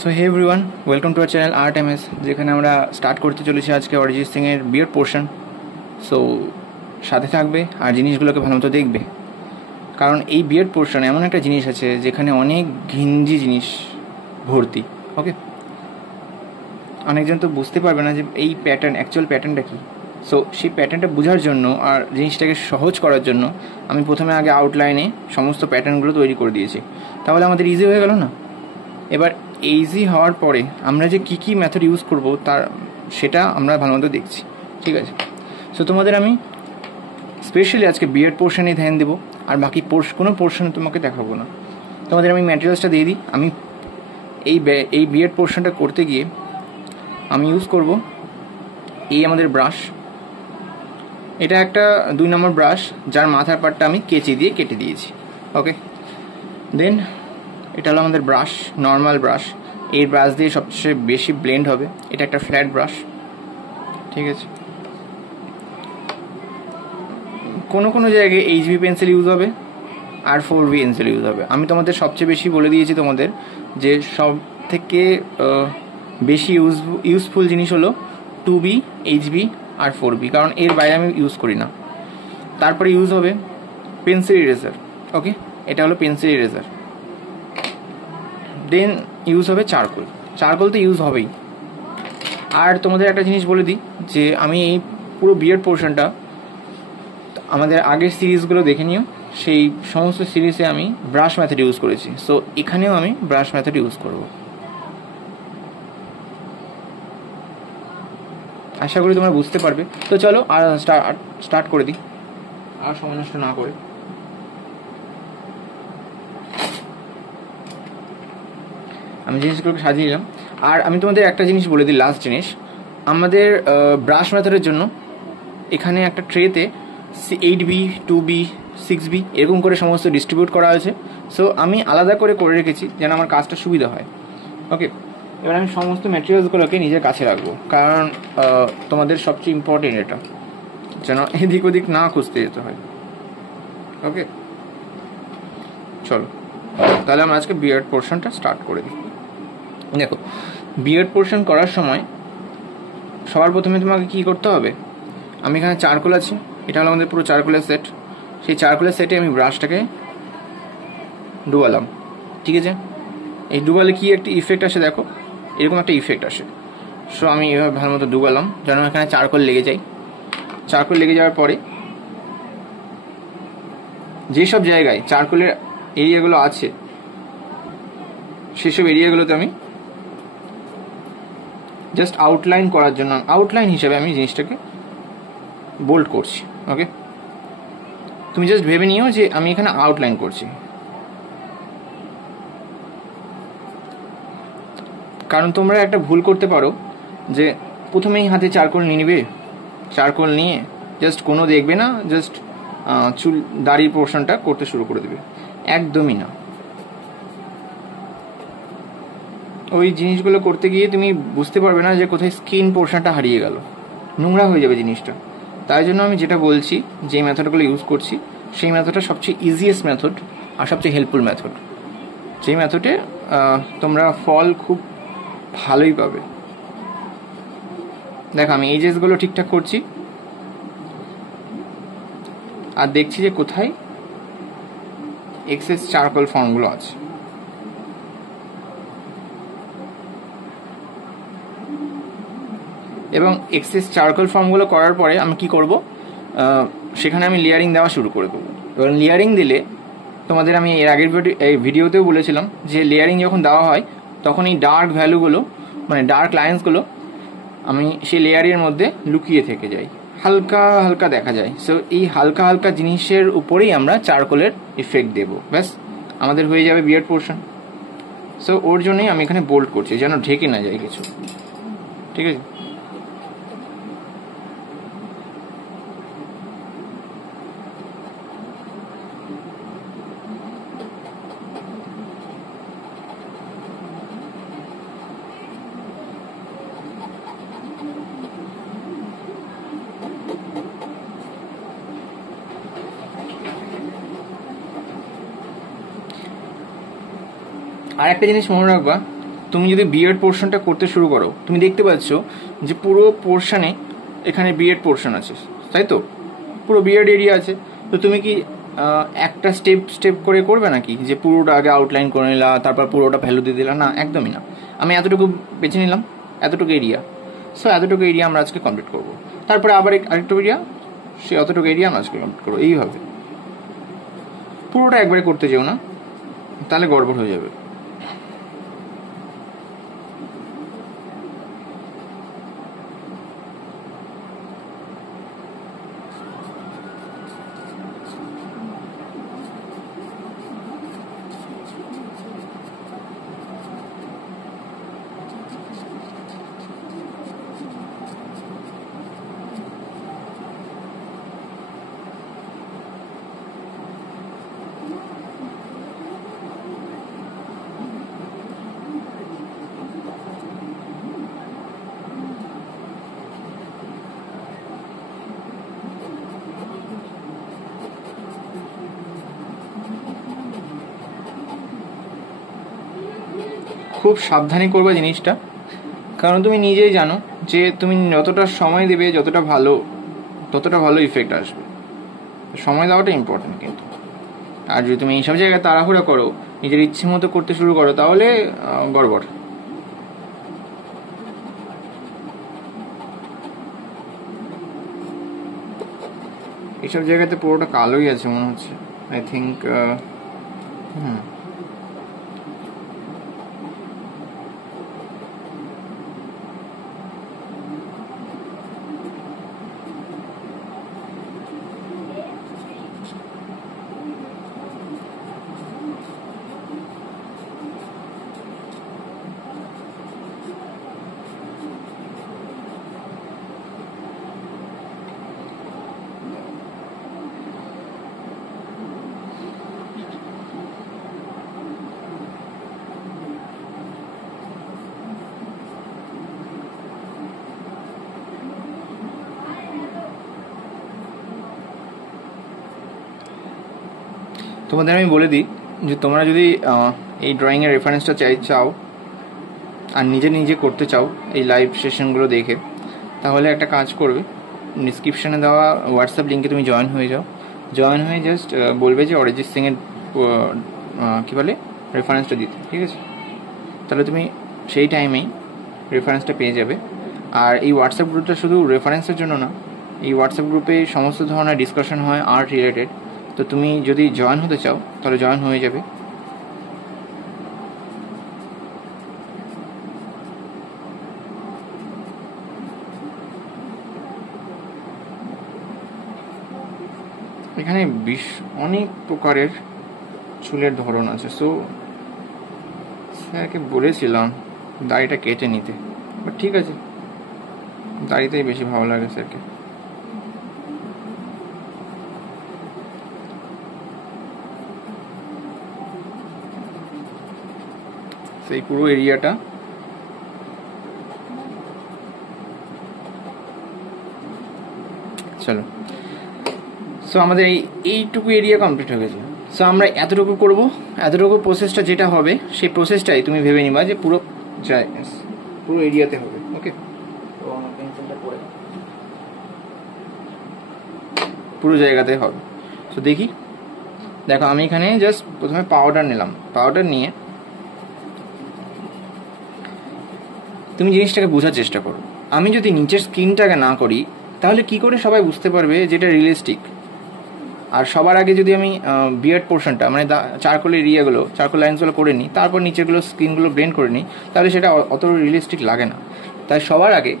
So hey everyone, welcome to our channel art MS, যেখানে আমরা start করতে চলেছি আজকে অরিজিৎ সিংয়ের বিয়ার্ড পোর্শন। সো সাথে থাকবে আর জিনিসগুলোকে ভালো মতো দেখবে, কারণ এই বিয়ার্ড পোর্শনে এমন একটা জিনিস আছে যেখানে অনেক ঘিঞ্জি জিনিস ভর্তি। ওকে, অনেকজন তো বুঝতে পারবে না যে এই প্যাটার্ন, অ্যাকচুয়াল প্যাটার্নটা কী। সো সেই প্যাটার্নটা বোঝার জন্য আর জিনিসটাকে সহজ করার জন্য আমি প্রথমে আগে আউটলাইনে সমস্ত প্যাটার্নগুলো তৈরি করে দিয়েছি, তাহলে আমাদের ইজি হয়ে গেল না। এবার ইজি হওয়ার পরে আমরা যে কী কী মেথড ইউজ করব সেটা আমরা ভালো মতো দেখছি, ঠিক আছে। সো তোমাদের আমি স্পেশালি আজকে বিয়ার্ড পোর্শনে ধ্যান দেবো, আর বাকি কোনো পোর্শনে তোমাকে দেখাবো না। তোমাদের আমি ম্যাটেরিয়ালসটা দিয়ে দিই। আমি এই বিয়ার্ড পোর্শনটা করতে গিয়ে আমি ইউজ করব এই আমাদের ব্রাশ। এটা একটা 2 নম্বর ব্রাশ, যার মাথার পাটটা আমি কেচি দিয়ে কেটে দিয়েছি। ওকে, দেন এটা হলো আমাদের ব্রাশ, নর্মাল ব্রাশ। এই ব্রাশ দিয়ে সবচেয়ে বেশি ব্লেন্ড হবে। এটা একটা ফ্ল্যাট ব্রাশ, ঠিক আছে। কোনো জায়গায় HB পেন্সিল ইউজ হবে আর 4B পেন্সিল ইউজ হবে। আমি তোমাদের সবচেয়ে বেশি বলে দিয়েছি তোমাদের যে সব থেকে বেশি ইউজফুল জিনিস হলো 2B, HB আর 4B, কারণ এর বাইরে আমি ইউজ করি না। তারপরে ইউজ হবে পেন্সিল ইরেজার। ওকে, এটা হলো পেন্সিল ইরেজার। দেন ইউজ হবে চারকোল তো ইউজ হবেই। আর তোমাদের একটা জিনিস বলে দিই যে আমি এই পুরো বিয়ার্ড পোর্শনটা আমাদের আগের সিরিজগুলো দেখে নিও, সেই সমস্ত সিরিজে আমি ব্রাশ মেথড ইউজ করেছি। সো এখানেও আমি ব্রাশ মেথড ইউজ করব। আশা করি তোমরা বুঝতে পারবে। তো চলো আর স্টার্ট করে দিই, আর সময় নষ্ট না করে। আমি জিনিসগুলোকে সাজিয়ে নিলাম। আর আমি তোমাদের একটা জিনিস বলে দিই, লাস্ট জিনিস, আমাদের ব্রাশ মেথডের জন্য এখানে একটা ট্রেতে 8B, 2B, 6B এরকম করে সমস্ত ডিস্ট্রিবিউট করা হয়েছে। সো আমি আলাদা করে রেখেছি যেন আমার কাজটা সুবিধা হয়। ওকে, এবার আমি সমস্ত ম্যাটেরিয়ালসগুলোকে নিজের কাছে রাখবো, কারণ তোমাদের সবচেয়ে ইম্পর্টেন্ট এটা, যেন এদিক ওদিক না খুঁজতে যেতে হয়। ওকে, চলো তাহলে আমরা আজকে বিয়ার্ড পোর্শনটা স্টার্ট করে দিই। দেখো, বিয়ার্ড পোর্শন করার সময় সবার প্রথমে তোমাকে কী করতে হবে, আমি এখানে চারকোল আছে, এটা হলো আমাদের পুরো চারকোলের সেট। সেই চারকোলের সেটে আমি ব্রাশটাকে ডুবালাম, ঠিক আছে। এই ডুবালে কি একটি ইফেক্ট আসে, দেখো এরকম একটা ইফেক্ট আসে। সো আমি এভাবে ভালো মতো ডুবালাম যেন এখানে চারকোল লেগে যায়। চারকোল লেগে যাওয়ার পরে যেসব জায়গায় চারকোলের এরিয়াগুলো আছে সেসব এরিয়াগুলোতে আমি জাস্ট আউটলাইন করার জন্য, আউটলাইন হিসেবে আমি জিনিসটাকে বোল্ড করছি। ওকে, তুমি জাস্ট ভেবে নিও যে আমি এখানে আউটলাইন করছি। কারণ তোমরা একটা ভুল করতে পারো যে প্রথমেই হাতে চারকোল নিয়ে নিবে, চারকোল নিয়ে জাস্ট কোনো দেখবে না, জাস্ট চুল দাড়ির পোর্শনটা করতে শুরু করে দেবে। একদমই না। ওই জিনিসগুলো করতে গিয়ে তুমি বুঝতে পারবে না যে কোথায় স্কিন পোর্শনটা হারিয়ে গেল, নোংরা হয়ে যাবে জিনিসটা। তাই জন্য আমি যেটা বলছি, যে মেথডগুলো ইউজ করছি সেই মেথডটা সবচেয়ে ইজিয়েস্ট মেথড আর সবচেয়ে হেল্পফুল মেথড, যেই মেথডে তোমরা ফল খুব ভালোই পাবে। দেখো আমি এই এজেসগুলো ঠিকঠাক করছি আর দেখছি যে কোথায় এক্সেস চারকোল ফর্মগুলো আছে। এবং এক্সেস চারকোল ফর্মগুলো করার পরে আমি কি করব, সেখানে আমি লেয়ারিং দেওয়া শুরু করে দেবো। এবার লেয়ারিং দিলে তোমাদের আমি এর আগের ভিডিওতেও বলেছিলাম যে লেয়ারিং যখন দেওয়া হয় তখন এই ডার্ক ভ্যালুগুলো, মানে ডার্ক লাইন্সগুলো আমি সেই লেয়ারের মধ্যে লুকিয়ে থেকে যাই, হালকা হালকা দেখা যায়। সো এই হালকা হালকা জিনিসের উপরেই আমরা চারকোলের ইফেক্ট দেবো, ব্যাস আমাদের হয়ে যাবে বিয়ার্ড পোর্শন। সো ওর জন্যই আমি এখানে বোল্ড করছি যেন ঢেকে না যায় কিছু, ঠিক আছে। আর একটা জিনিস মনে রাখবা, তুমি যদি বিএড পোর্শনটা করতে শুরু করো, তুমি দেখতে পাচ্ছ যে পুরো পোর্শনে এখানে বিএড পোর্শন আছে, তাই তো? পুরো বিএড এরিয়া আছে। তো তুমি কি একটা স্টেপ স্টেপ করে করবে নাকি, যে পুরোটা আগে আউটলাইন করে নিলা তারপর পুরোটা ভ্যালু দিয়ে দিলাম? না, একদমই না। আমি এতটুকু বেছে নিলাম, এতটুকু এরিয়া। সো এতটুকু এরিয়া আমরা আজকে কমপ্লিট করবো, তারপরে আবার আরেকটু এরিয়া, সে অতটুকু এরিয়া আমরা আজকে কমপ্লিট করবো। এইভাবে পুরোটা একবারে করতে যেও না, তাহলে গড়বড় হয়ে যাবে। খুব সাবধানে করবে জিনিসটা, কারণ তুমি নিজেই জানো যে তুমি যতটা সময় দেবে ততটা ভালো ইফেক্ট আসবে। সময় দেওয়াটা ইম্পর্টেন্ট কিন্তু। আর যদি তুমি এইসব জায়গায় তাড়াহুড়া করো, নিজের ইচ্ছে মতো করতে শুরু করো, তাহলে গড়বড়। এইসব জায়গাতে পুরোটা কালোই আছে মনে হচ্ছে, আই থিঙ্ক। তোমাদের আমি বলে দিই যে তোমরা যদি এই ড্রয়িংয়ের রেফারেন্সটা চাও আর নিজে করতে চাও এই লাইভ সেশনগুলো দেখে, তাহলে একটা কাজ করবে, ডিসক্রিপশানে দেওয়া হোয়াটসঅ্যাপ লিঙ্কে তুমি জয়েন হয়ে যাও। জয়েন হয়ে জাস্ট বলবে যে অরিজিৎ সিংয়ের কী বলে রেফারেন্সটা দিতে, ঠিক আছে? তাহলে তুমি সেই টাইমেই রেফারেন্সটা পেয়ে যাবে। আর এই হোয়াটসঅ্যাপ গ্রুপটা শুধু রেফারেন্সের জন্য না, এই হোয়াটসঅ্যাপ গ্রুপে সমস্ত ধরনের ডিসকাশন হয় আর্ট রিলেটেড। তো তুমি যদি জয়েন হতে চাও তাহলে জয়েন হয়ে যাবে। এখানে অনেক প্রকারের চুলের ধরন আছে। সো স্যারকে বলেছিলাম দাড়িটা কেটে নিতে, বাট ঠিক আছে, দাড়িতেই বেশি ভালো লাগে স্যারকে। সেই পুরো এরিয়াটা চলো। সো আমাদের এইটুকু এরিয়া কমপ্লিট হয়ে গেছে। সো আমরা এতটুকু করব, এতটুকু প্রসেসটা যেটা হবে সেই প্রসেসটাই তুমি ভেবে নিবা যে পুরো এরিয়াতে হবে। ওকে, পুরো জায়গাতে হবে। সো দেখো আমি এখানে জাস্ট প্রথমে পাউডার নিলাম। পাউডার নিয়ে তুমি জিনিসটাকে বোঝার চেষ্টা করো। আমি যদি নিচের স্কিনটাকে না করি তাহলে কি করে সবাই বুঝতে পারবে যেটা রিয়েলিস্টিক? আর সবার আগে যদি আমি বিয়ার্ড পোর্শনটা মানে চারকোল এরিয়াগুলো, চারকোল লাইন্সগুলো করে নিই, তারপর নিচেরগুলো স্কিনগুলো ব্লেন্ড করে নিই, তাহলে সেটা অত রিয়েলিস্টিক লাগে না। তাই সবার আগে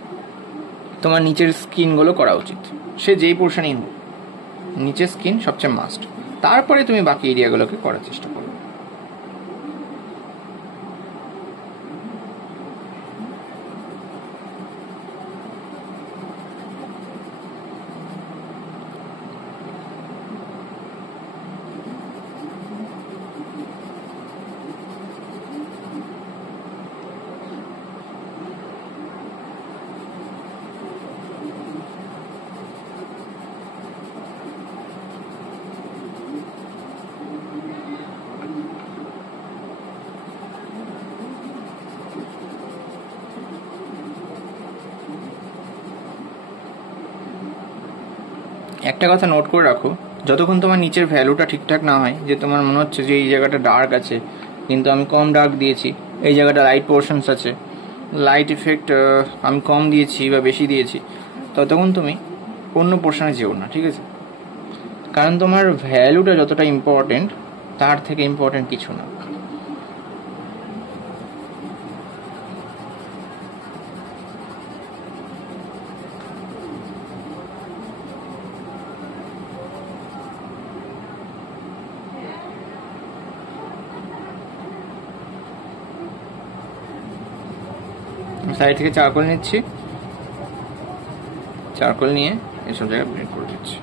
তোমার নিচের স্কিনগুলো করা উচিত, সে যেই পোর্শনেই হোক। নিচের স্কিন সবচেয়ে মাস্ট, তারপরে তুমি বাকি এরিয়াগুলোকে করার চেষ্টা করো। একটা কথা নোট করে রাখো, যতক্ষণ তোমার নিচের ভ্যালুটা ঠিকঠাক না হয়, যে তোমার মনে হচ্ছে যে এই জায়গাটা ডার্ক আছে কিন্তু আমি কম ডার্ক দিয়েছি, এই জায়গাটা লাইট পোর্শনস আছে, লাইট ইফেক্ট আমি কম দিয়েছি বা বেশি দিয়েছি, ততক্ষণ তুমি অন্য পোর্শনে যেও না, ঠিক আছে? কারণ তোমার ভ্যালুটা যতটা ইম্পর্টেন্ট তার থেকে ইম্পর্টেন্ট কিছু না। সাইড থেকে চারকোল নিচ্ছি, চারকোল নিয়ে এসব জায়গায় ব্লেন্ড করে দিচ্ছি।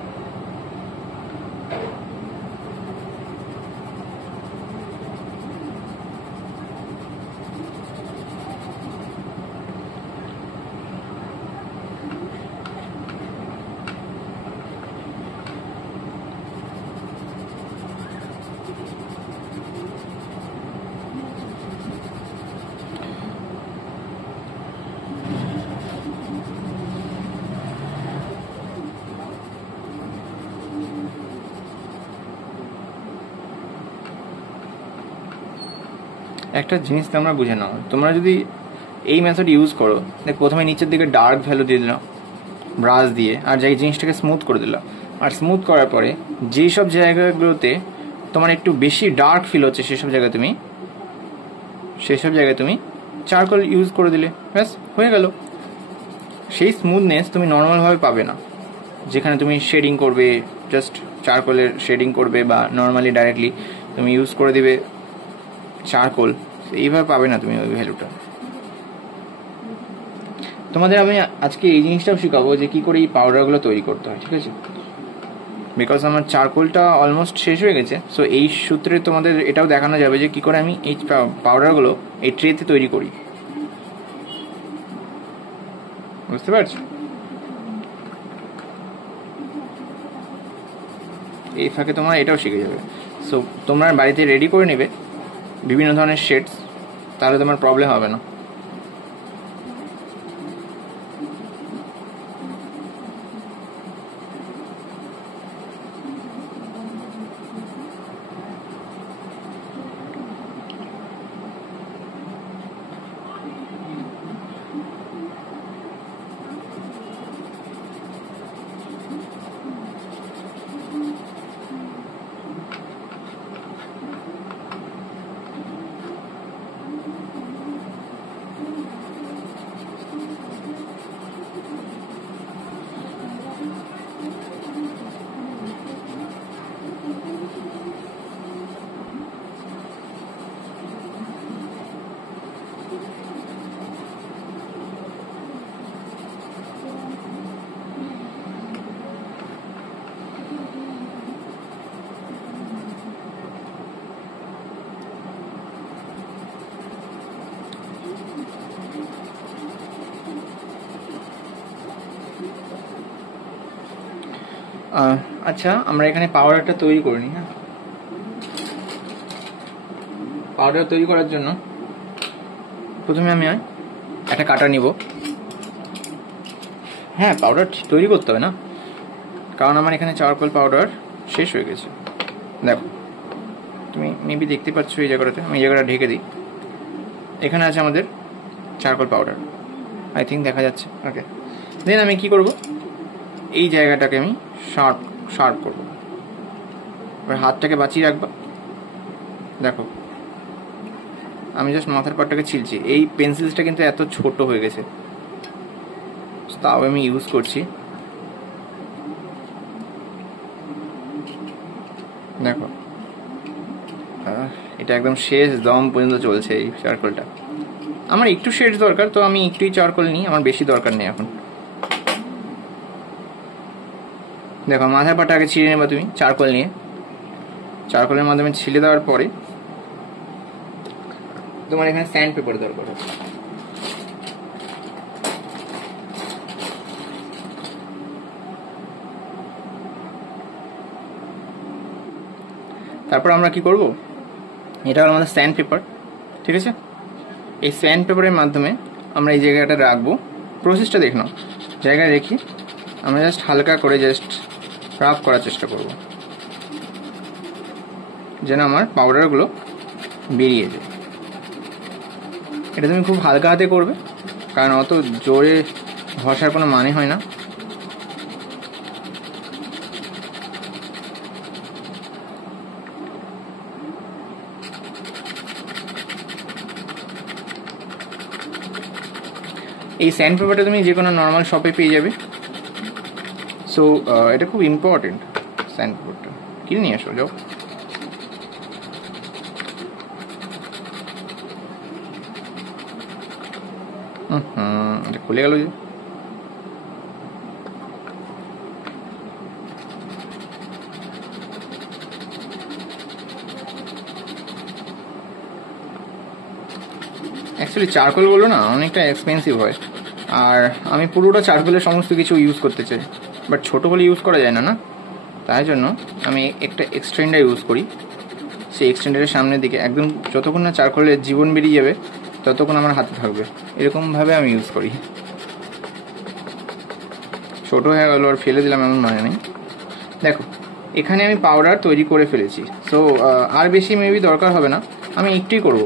একটা জিনিস তোমরা বুঝে নাও, তোমরা যদি এই মেথড ইউজ করো, দেখ প্রথমে নিচের দিকে ডার্ক ভ্যালু দিয়ে দিলাম ব্রাশ দিয়ে, আর যাই জিনিসটাকে স্মুথ করে দিলাম, আর স্মুথ করার পরে যেই সব জায়গাগুলোতে তোমার একটু বেশি ডার্ক ফিল হচ্ছে সেসব জায়গায় তুমি চারকোল ইউজ করে দিলে, ব্যাস হয়ে গেল। সেই স্মুথনেস তুমি নর্মালভাবে পাবে না, যেখানে তুমি শেডিং করবে, জাস্ট চারকোলের শেডিং করবে বা নর্মালি ডাইরেক্টলি তুমি ইউজ করে দিবে চারকোল, এইভাবে পাবে না তুমি ওই ভ্যালুটা। তোমাদের আমি আজকে এই জিনিসটাও শেখাবো যে কী করে এই পাউডারগুলো তৈরি করতে হয়, ঠিক আছে? বিকজ আমার চারকোলটা অলমোস্ট শেষ হয়ে গেছে, সো এই সূত্রে তোমাদের এটাও দেখানো যাবে যে কী করে আমি এই পাউডারগুলো এই ট্রেতে তৈরি করি, বুঝতে পারছো? এই ফাঁকে তোমরা এটাও শিখে যাবে। সো তোমরা বাড়িতে রেডি করে নেবে বিভিন্ন ধরনের শেডস, তাহলে তোমার প্রবলেম হবে না। আচ্ছা, আমরা এখানে পাউডারটা তৈরি করে নিই। হ্যাঁ, পাউডার তৈরি করার জন্য প্রথমে আমি একটা কাটা নিব। হ্যাঁ, পাউডার তৈরি করতে হবে না, কারণ আমার এখানে চারকোল পাউডার শেষ হয়ে গেছে। দেখো, তুমি মেবি দেখতে পাচ্ছ এই জায়গাটাতে, আমি এই জায়গাটা ঢেকে দিই। এখানে আছে আমাদের চারকোল পাউডার, আই থিঙ্ক দেখা যাচ্ছে। ওকে, দেন আমি কি করব, এই জায়গাটাকে আমি শার্প করব। এবার হাতটাকে বাঁচিয়ে রাখবা। দেখো, আমি জাস্ট মাথার পাটটাকে ছিলছি। এই পেন্সিলসটা কিন্তু এত ছোট হয়ে গেছে, তাও আমি ইউজ করছি। দেখো, এটা একদম শেষ দম পর্যন্ত চলছে এই চারকোলটা। আমার একটু শেড দরকার, তো আমি একটুই চারকোল নিই, আমার বেশি দরকার নেই এখন। দেখো, মাথার পাটা আগে ছিঁড়ে নেবা তুমি চারকোল নিয়ে। চারকোলের মাধ্যমে ছিলে দেওয়ার পরে তোমার এখানে স্যান্ড পেপার দরকার হবে। তারপর আমরা কি করব, এটা হলো আমাদের স্যান্ড পেপার, ঠিক আছে? এই স্যান্ড পেপারের মাধ্যমে আমরা এই জায়গাটা রাখবো। প্রসেসটা দেখ নাও, জায়গায় রেখে আমরা জাস্ট হালকা করে জাস্ট রাফ করার চেষ্টা করব যেন আমার পাউডারগুলো বেরিয়ে যায়। এটা তুমি খুব হালকা হাতে করবে, কারণ অত জোরে ঘষার কোনো মানে হয় না। এই স্যান্ড পেপারটা তুমি যে কোনো নর্মাল শপে পেয়ে যাবে। সো এটা খুব ইম্পর্টেন্ট, স্যান্ড পেপারটা কিনে নিয়ে আসো, যাও। এটা খুলে গেল যে। অ্যাকচুয়ালি চারকোলগুলো না অনেকটা এক্সপেন্সিভ হয়, আর আমি পুরোটা চারকোলের সমস্ত কিছু ইউজ করতে চাই, বাট ছোটো বলে ইউজ করা যায় না, তাই জন্য আমি একটা এক্সটেন্ডার ইউজ করি। সেই এক্সটেন্ডারের সামনের দিকে একদম যতক্ষণ না চারকোলের জীবন বেরিয়ে যাবে ততক্ষণ আমার হাতে থাকবে, এরকমভাবে আমি ইউজ করি। ছোটো হয়ে গেল আর ফেলে দিলাম এমন মানে নেই। দেখো এখানে আমি পাউডার তৈরি করে ফেলেছি, সো আর বেশি মেবি দরকার হবে না, আমি একটুই করব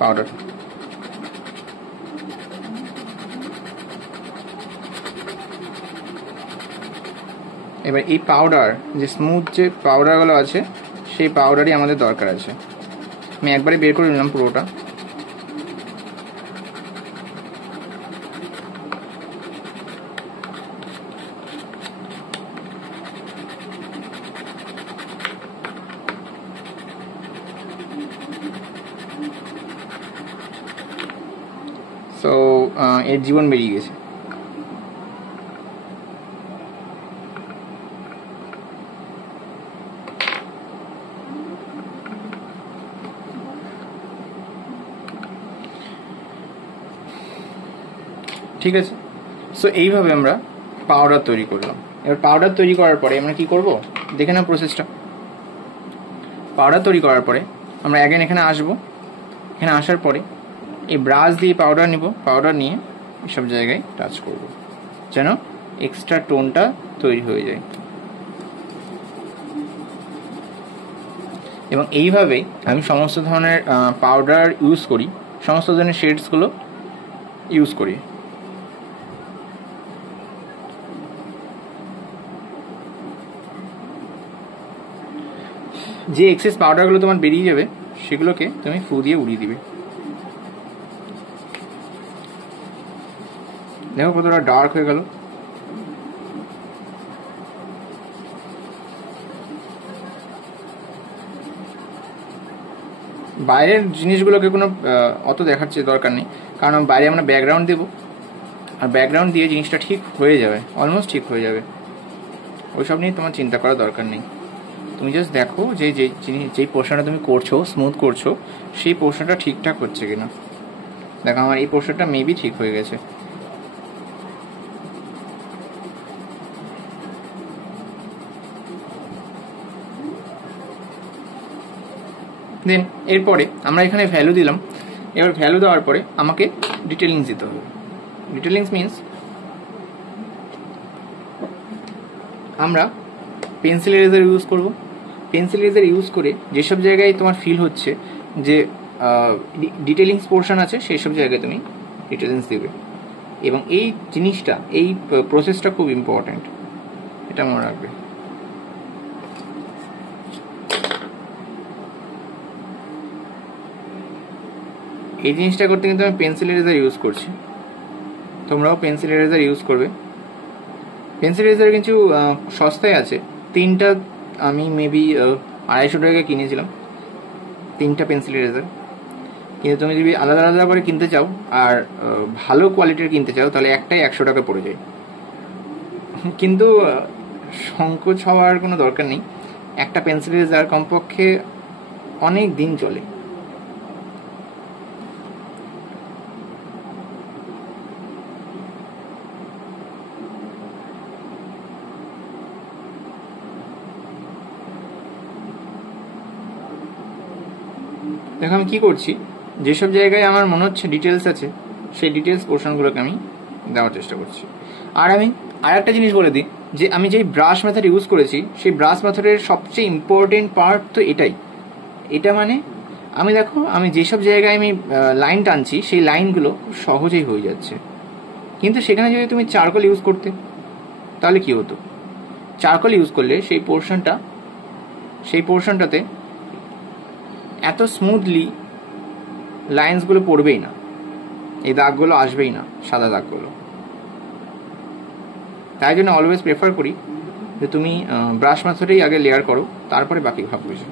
পাউডার। এবার এই পাউডার, যে স্মুথ যে পাউডারগুলো আছে সেই পাউডারই আমাদের দরকার আছে। আমি একবারে বের করে নিলাম পুরোটা। সো এর জীবন বেরিয়ে গেছে। ঠিক আছে, সো এইভাবে আমরা পাউডার তৈরি করলাম। এবার পাউডার তৈরি করার পরে আমরা কি করব দেখে না প্রসেসটা। পাউডার তৈরি করার পরে আমরা অ্যাগেন এখানে আসব। এখানে আসার পরে এই ব্রাশ দিয়ে পাউডার নিব, পাউডার নিয়ে এসব জায়গায় টাচ করব যেন এক্সট্রা টোনটা তৈরি হয়ে যায়। এবং এইভাবেই আমি সমস্ত ধরনের পাউডার ইউজ করি, সমস্ত ধরনের শেডসগুলো ইউজ করি। যে এক্সেস পাউডারগুলো তোমার বেরিয়ে যাবে সেগুলোকে তুমি ফু দিয়ে উড়িয়ে দিবে। দেখো কতটা ডার্ক হয়ে গেল। বাইরের জিনিসগুলোকে কোনো অত দেখাচ্ছে দরকার নেই, কারণ বাইরে আমরা ব্যাকগ্রাউন্ড দেবো, আর ব্যাকগ্রাউন্ড দিয়ে জিনিসটা ঠিক হয়ে যাবে, অলমোস্ট ঠিক হয়ে যাবে। ওইসব নিয়ে তোমার চিন্তা করার দরকার নেই। তুমি জাস্ট দেখো যে যেই পোর্শনটা তুমি করছো, স্মুথ করছো, সেই পোর্শনটা ঠিকঠাক হচ্ছে কিনা। দেখো আমার এই পোর্শনটা মেবি ঠিক হয়ে গেছে। দেন এরপরে আমরা এখানে ভ্যালু দিলাম। এবার ভ্যালু দেওয়ার পরে আমাকে ডিটেলিংস দিতে হবে। ডিটেলিংস মিনস আমরা পেন্সিল ইরেজার ইউজ করব। পেন্সিল ইরেজার ইউজ করে যেসব জায়গায় তোমার ফিল হচ্ছে যে ডিটেলিংস পোর্শন আছে সেই সব জায়গায় তুমি ডিটেলিংস দিবে। এবং এই জিনিসটা, এই প্রসেসটা খুব ইম্পর্ট্যান্ট, এটা মনে রাখবে। এই জিনিসটা করতে কিন্তু আমি পেন্সিল ইরেজার ইউজ করছি, তোমরাও পেন্সিল ইরেজার ইউজ করবে। পেন্সিল ইরেজার কিন্তু সস্তায় আছে, তিনটা আমি মেবি 250 টাকায় কিনেছিলাম, তিনটা পেন্সিল ইরেজার। কিন্তু তুমি যদি আলাদা আলাদা করে কিনতে চাও আর ভালো কোয়ালিটির কিনতে চাও তাহলে একটাই 100 টাকা পড়ে যায়। কিন্তু সংকোচ হওয়ার কোনো দরকার নেই, একটা পেন্সিল ইরেজার কমপক্ষে অনেক দিন চলে। দেখো আমি কি করছি, যেসব জায়গায় আমার মনে হচ্ছে ডিটেলস আছে সেই ডিটেলস পোর্শনগুলোকে আমি দেওয়ার চেষ্টা করছি। আর আমি আর একটা জিনিস বলে দিই যে আমি যেই ব্রাশ মেথড ইউজ করেছি সেই ব্রাশ মেথডের সবচেয়ে ইম্পর্টেন্ট পার্ট তো এটা মানে আমি দেখো আমি যেসব জায়গায় আমি লাইন টানছি সেই লাইনগুলো খুব সহজেই হয়ে যাচ্ছে। কিন্তু সেখানে যদি তুমি চারকোল ইউজ করতে তাহলে কি হতো, চারকোল ইউজ করলে সেই পোর্শনটাতে এত স্মুথলি লাইন্সগুলো পড়বেই না, এই দাগগুলো আসবেই না, সাদা দাগগুলো। তাই জন্য অলওয়েজ প্রেফার করি যে তুমি ব্রাশ মেথডেই আগে লেয়ার করো, তারপরে বাকি ভাব বুঝো।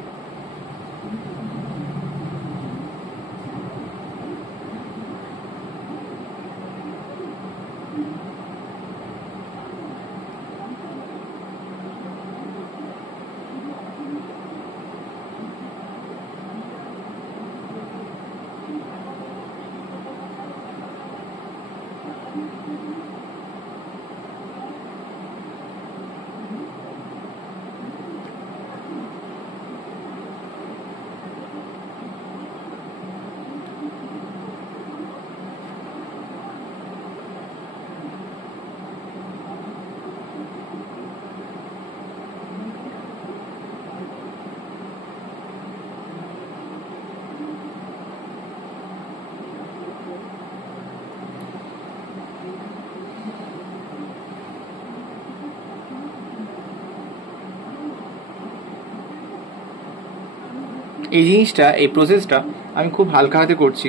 এই জিনিসটা, এই প্রসেসটা আমি খুব হালকা হাতে করছি,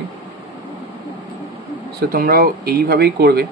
সো তোমরাও এইভাবেই করবে।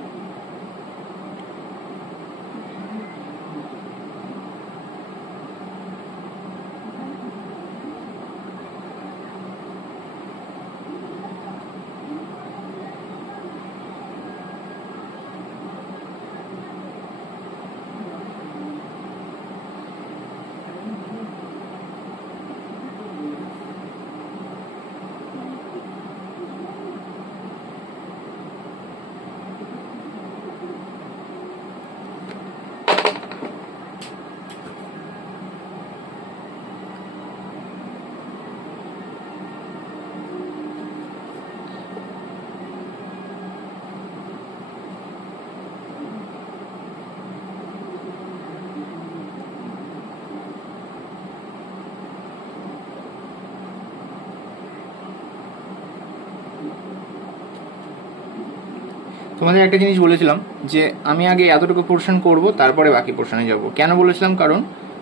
তোমাদের একটা জিনিস বলেছিলাম যে আমি আগে এতটুকু পোর্শন করব, তারপরে বাকি পোর্শনে যাব। কেন বলেছিলাম? কারণ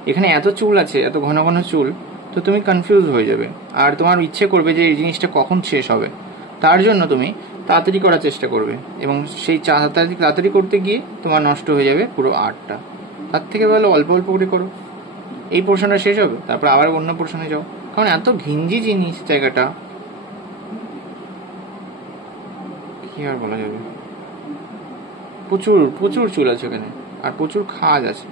এখানে এত চুল আছে, এত ঘন ঘন চুল, তো তুমি কনফিউজ হয়ে যাবে, আর তোমার ইচ্ছে করবে যে এই জিনিসটা কখন শেষ হবে। তার জন্য তুমি তাড়াতাড়ি করার চেষ্টা করবে, এবং সেই তাড়াতাড়ি করতে গিয়ে তোমার নষ্ট হয়ে যাবে পুরো আর্টটা। তার থেকে ভালো অল্প অল্প করে করো, এই পোর্শনটা শেষ হবে, তারপর আবার অন্য পোর্শনে যাও। কারণ এত ঘিঞ্জি জিনিস জায়গাটা, কি আর বলা যাবে। প্রচুর প্রচুর চুল আছে ওখানে, আর প্রচুর খাজ আছে।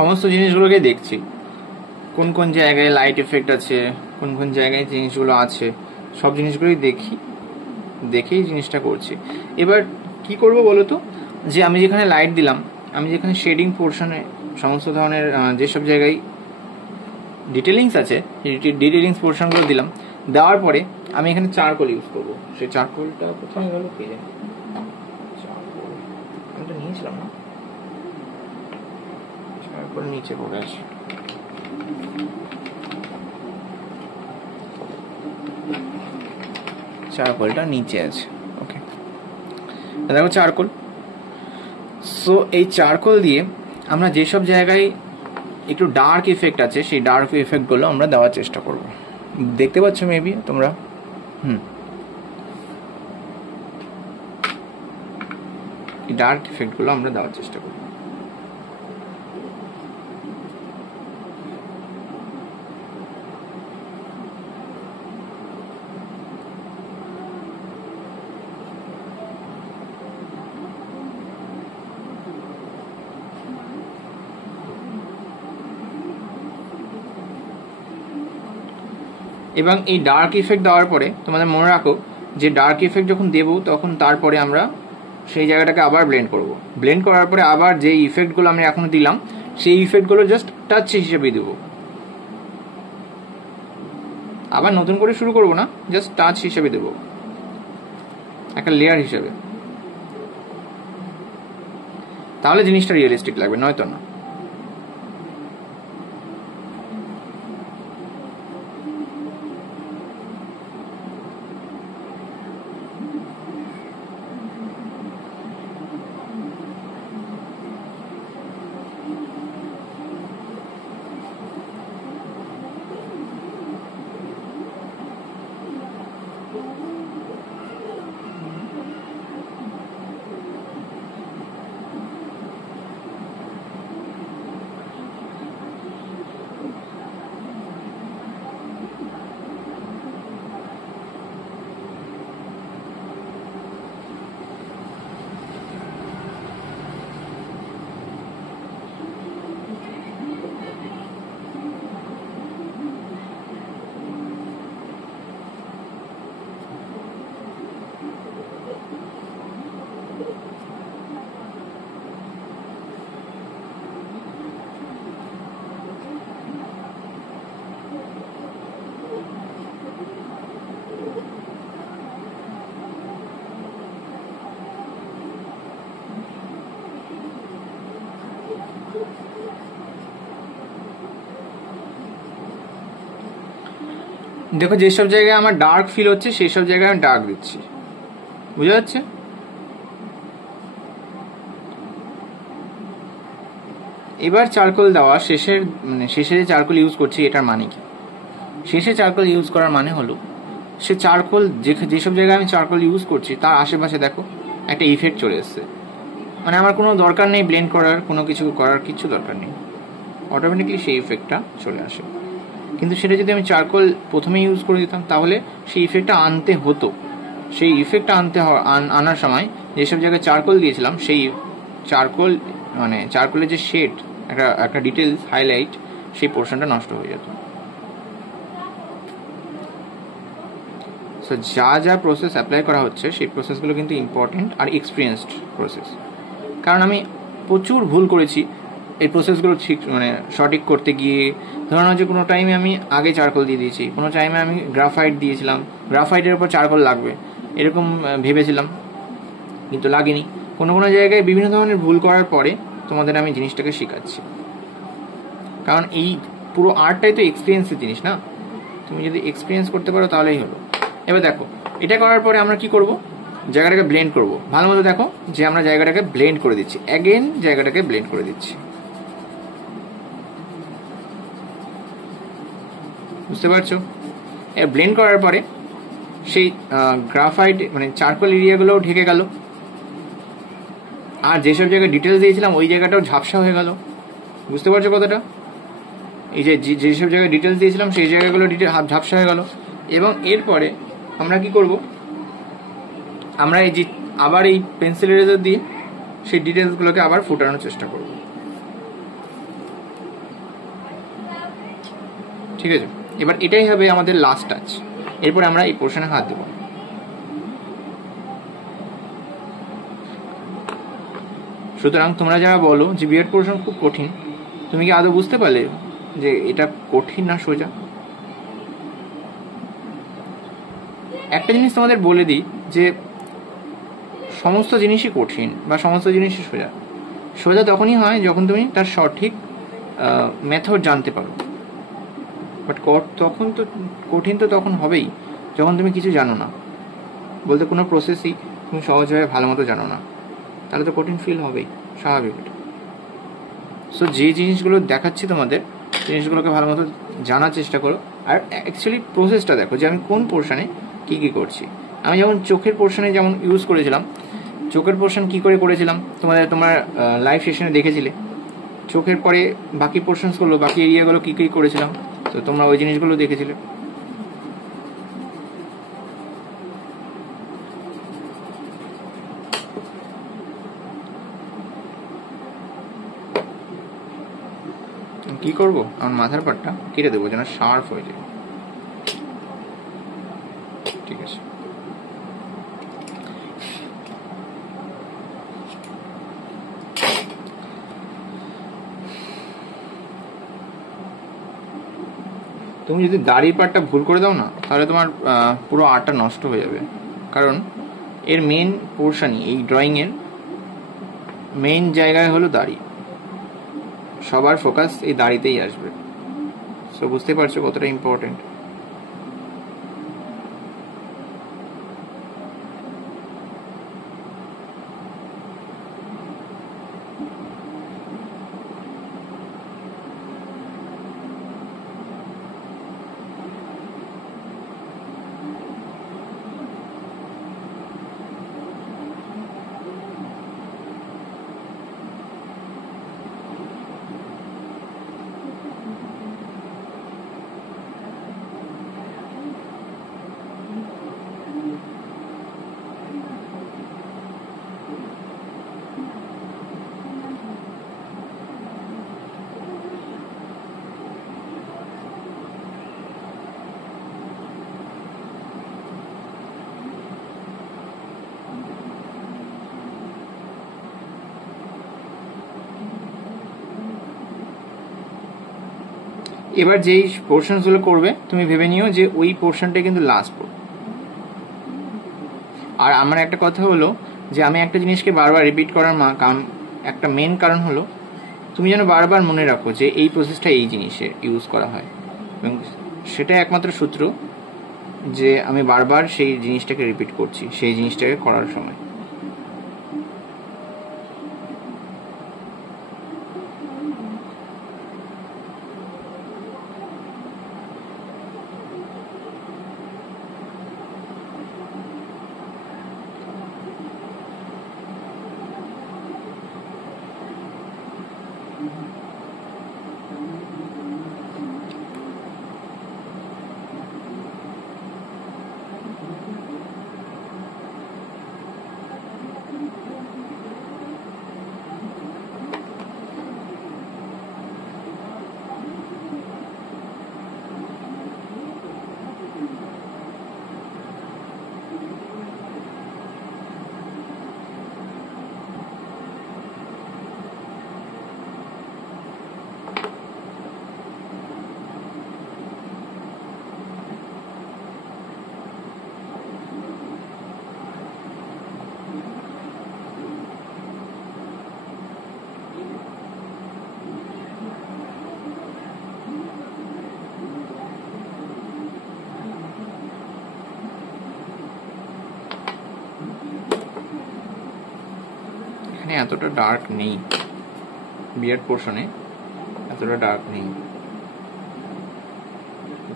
সমস্ত জিনিসগুলোকে দেখছি, কোন কোন জায়গায় লাইট এফেক্ট আছে, কোন কোন জায়গায় জিনিসগুলো আছে, সব জিনিসগুলোই দেখেই জিনিসটা করছি। এবার কি করব বলো তো, যে আমি যেখানে লাইট দিলাম, আমি যেখানে শেডিং পোর্শনে সমস্ত ধরনের যেসব জায়গায় ডিটেলিংস আছে, ডিটেলিংস পোর্শনগুলো দিলাম, দেওয়ার পরে আমি এখানে চারকোল ইউজ করবো। সেই চারকোলটা কোথায় গেল কে জানে, চারকোল আমি তো নিয়েছিলাম না, চারকোল নিচে পড়ে আছে। চারকোলটা নিচে আছে। ওকে, দেখো চারকোল। সো এই চারকোল দিয়ে আমরা যেসব জায়গায় একটু ডার্ক ইফেক্ট আছে সেই ডার্ক ইফেক্টগুলো আমরা দেওয়ার চেষ্টা করব। দেখতে পাচ্ছ মেবি তোমরা? এই ডার্ক ইফেক্টগুলো আমরা দেওয়ার চেষ্টা করব। এবং এই ডার্ক ইফেক্ট দেওয়ার পরে তোমাদের মনে রাখো যে ডার্ক ইফেক্ট যখন দেবো তখন তারপরে আমরা সেই জায়গাটাকে আবার ব্লেন্ড করব। ব্লেন্ড করার পরে আবার যে ইফেক্টগুলো আমরা এখন দিলাম সেই ইফেক্টগুলো জাস্ট টাচ হিসেবে দেবো, আবার নতুন করে শুরু করব না, জাস্ট টাচ হিসেবে দেবো, একটা লেয়ার হিসেবে। তাহলে জিনিসটা রিয়েলিস্টিক লাগবে, নয়তো না। দেখো যেসব জায়গায় আমার ডার্ক ফিল হচ্ছে সেই সব জায়গায় আমি ডার্ক দিচ্ছি, বুঝা যাচ্ছে? এবার চারকোল দেওয়া শেষের শেষে যে চারকোল ইউজ করছি এটার মানে কি? শেষে চারকোল ইউজ করার মানে হলো সে চারকোল যেসব জায়গায় আমি চারকোল ইউজ করছি তার আশেপাশে দেখো একটা ইফেক্ট চলে এসছে। মানে আমার কোনো দরকার নেই ব্লেন্ড করার, কোনো কিছু করার কিচ্ছু দরকার নেই, অটোমেটিকলি সেই ইফেক্টটা চলে আসে। কিন্তু সেটা যদি আমি চারকোল প্রথমে ইউজ করে দিতাম তাহলে সেই ইফেক্টটা আনতে হতো। সেই ইফেক্টটা আনার সময় যেসব জায়গায় চারকোল দিয়েছিলাম সেই চারকোল চারকোলের যে শেড একটা ডিটেলস হাইলাইট সেই পোর্শনটা নষ্ট হয়ে যেত। সো যা প্রসেস অ্যাপ্লাই করা হচ্ছে সেই প্রসেসগুলো কিন্তু ইম্পর্টেন্ট আর এক্সপিরিয়েন্সড প্রসেস। কারণ আমি প্রচুর ভুল করেছি এই প্রসেসগুলো ঠিক সঠিক করতে গিয়ে। ধরুন যে কোনো টাইমে আমি আগে চারকোল দিয়ে দিয়েছি, কোনো টাইমে আমি গ্রাফাইট দিয়েছিলাম, গ্রাফাইটের উপর চারকোল লাগবে এরকম ভেবেছিলাম, কিন্তু লাগেনি। কোনো জায়গায় বিভিন্ন ধরনের ভুল করার পরে তোমাদের আমি জিনিসটাকে শেখাচ্ছি। কারণ এই পুরো আর্টটাই তো এক্সপিরিয়েন্সের জিনিস না, তুমি যদি এক্সপিরিয়েন্স করতে পারো তাহলেই হলো। এবার দেখো এটা করার পরে আমরা কি করব, জায়গাটাকে ব্লেন্ড করব। ভালো মতো দেখো যে আমরা জায়গাটাকে ব্লেন্ড করে দিচ্ছি, অ্যাগেন জায়গাটাকে ব্লেন্ড করে দিচ্ছি, বুঝতে পারছো? ব্লেন্ড করার পরে সেই গ্রাফাইট চারকোল এরিয়াগুলোও ঢেকে গেল, আর যেসব জায়গায় ডিটেলস দিয়েছিলাম ওই জায়গাটাও ঝাপসা হয়ে গেল, বুঝতে পারছো কথাটা? এই যেসব জায়গায় ডিটেলস দিয়েছিলাম সেই জায়গাগুলো ঝাপসা হয়ে গেল। এবং এরপরে আমরা কি করব, আমরা আবার এই পেন্সিল ইরেজার দিয়ে সেই ডিটেলসগুলোকে আবার ফুটানোর চেষ্টা করব, ঠিক আছে? এবার এটাই হবে আমাদের লাস্ট টাচ। এরপর আমরা এই পোর্শনে হাত দেব। সুতরাং তোমরা যারা বলো যে বিয়ার্ড পোর্শন খুব কঠিন, তুমি কি আদৌ বুঝতে পারলে যে এটা কঠিন না সোজা? একটা জিনিস তোমাদের বলে দিই যে সমস্ত জিনিসই কঠিন বা সমস্ত জিনিসই সোজা। সোজা তখনই হয় যখন তুমি তার সঠিক মেথড জানতে পারো, বাট তখন তো কঠিন তো তখন হবেই যখন তুমি কিছু জানো না। বলতে কোনো প্রসেসই তুমি সহজভাবে ভালো মতো জানো না, তাহলে তো কঠিন ফিল হবেই, স্বাভাবিক। সো যে জিনিসগুলো দেখাচ্ছি তোমাদের, জিনিসগুলোকে ভালো মতো জানার চেষ্টা করো। আর অ্যাকচুয়ালি প্রসেসটা দেখো যে আমি কোন পোর্শনে কী কী করছি। আমি যেমন চোখের পোর্শনে যেমন ইউজ করেছিলাম, চোখের পোর্শন কী করে করেছিলাম তোমার লাইভ সেশনে দেখেছিলে। চোখের পরে বাকি পোর্শনসগুলো, বাকি এরিয়াগুলো কী কী করেছিলাম, তো তোমরা ওই জিনিসগুলো দেখেছিলে। কি করবো, আমার মাথার পাটটা কেটে দেবো যেন শার্প হয়ে যায়। ঠিক আছে, তুমি যদি দাড়ির পাটটা ভুল করে দাও না, তাহলে তোমার পুরো আর্টটা নষ্ট হয়ে যাবে। কারণ এর মেন পোর্শনই, এই ড্রয়িংয়ের মেন জায়গায় হলো দাড়ি। সবার ফোকাস এই দাড়িতেই আসবে। সো বুঝতে পারছো কতটা ইম্পর্টেন্ট। এবার যেই পোর্শনসগুলো করবে তুমি ভেবে নিও যে ওই পোর্শনটা কিন্তু লাস্ট। আর আমার একটা কথা হলো যে আমি একটা জিনিসকে বারবার রিপিট করার একটা মেন কারণ হলো তুমি যেন বারবার মনে রাখো যে এই প্রসেসটা এই জিনিসের ইউজ করা হয়, এবং সেটাই একমাত্র সূত্র যে আমি বারবার সেই জিনিসটাকে রিপিট করছি সেই জিনিসটাকে করার সময়। এখানে এতটা ডার্ক নেই, বিয়ার্ড পোর্শনে এতটা ডার্ক নেই।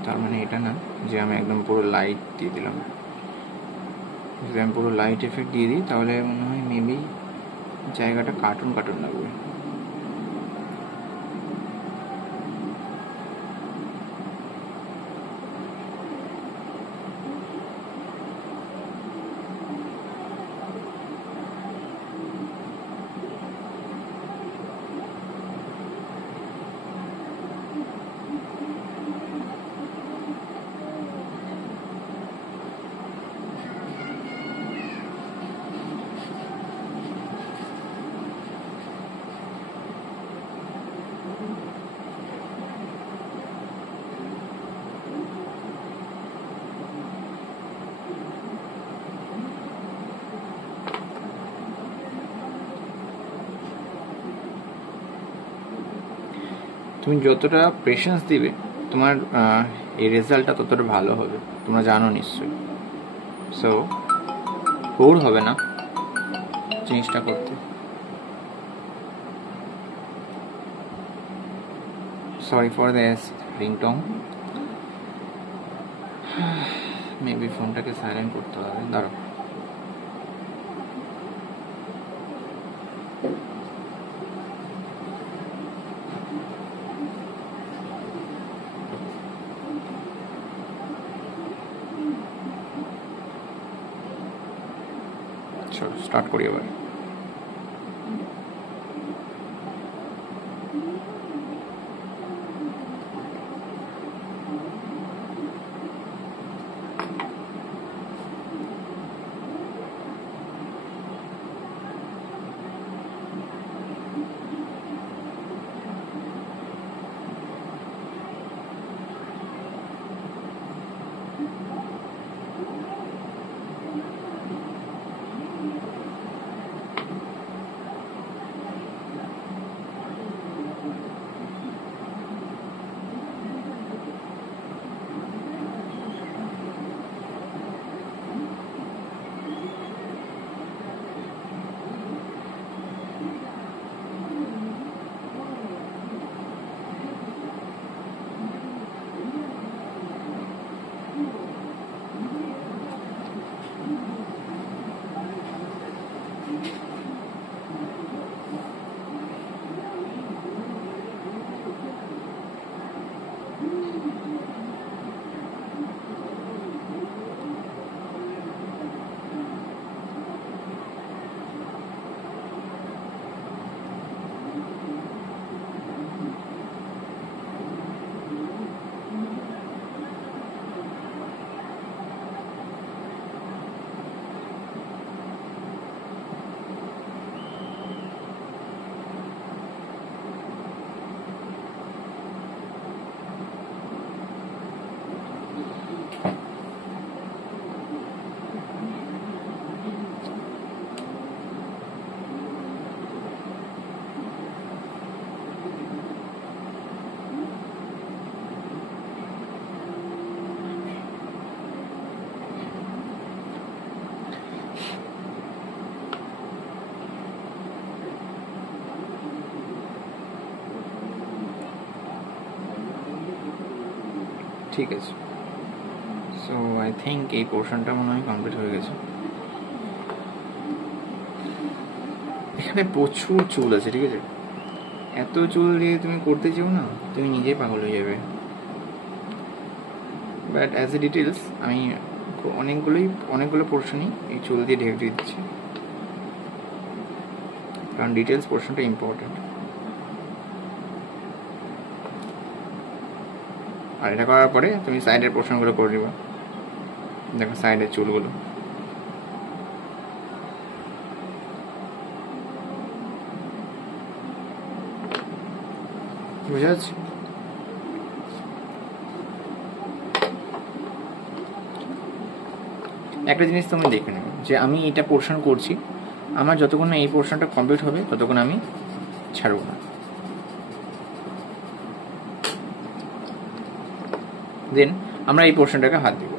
তার মানে এটা না যে আমি একদম পুরো লাইট দিয়ে দিলাম। যদি আমি পুরো লাইট এফেক্ট দিয়ে দিই তাহলে মনে হয় মেবি জায়গাটা কার্টুন কার্টুন লাগবে। তুমি যতটা পেশেন্স দিবে তোমার এই রেজাল্টটা ততটা ভালো হবে, তোমরা জানো নিশ্চয়ই। সো বোর হবে না জিনিসটা করতে। Sorry for this ringtone. Maybe ফোনটাকে সাইলেন্ট করতে হবে, দাঁড়াও। চলো স্টার্ট করি এবার। ঠিক আছে, সো আই থিঙ্ক এই পোর্শনটা মনে হয় কমপ্লিট হয়ে গেছে। এখানে প্রচুর চুল আছে, ঠিক আছে? এত চুল দিয়ে তুমি করতে চাও না, তুমি নিজেই পাগল হয়ে যাবে। বাট অ্যাজ এ ডিটেলস আমি অনেকগুলো পোর্শনই এই চুল দিয়ে ঢেকে দিচ্ছি, কারণ ডিটেলস পোর্শনটা ইম্পর্টেন্ট। আর এটা করার পরে তুমি সাইডের পোর্শনগুলো করে নিবা। দেখো সাইডের চুলগুলো, বুঝা যাচ্ছে? একটা জিনিস তুমি দেখে নেবে যে আমি এটা পোর্শন করছি, আমার যতক্ষণ না এই পোর্শনটা কমপ্লিট হবে ততক্ষণ আমি ছাড়ব না। দেন আমরা এই পোর্শনটাকে হাত দিব।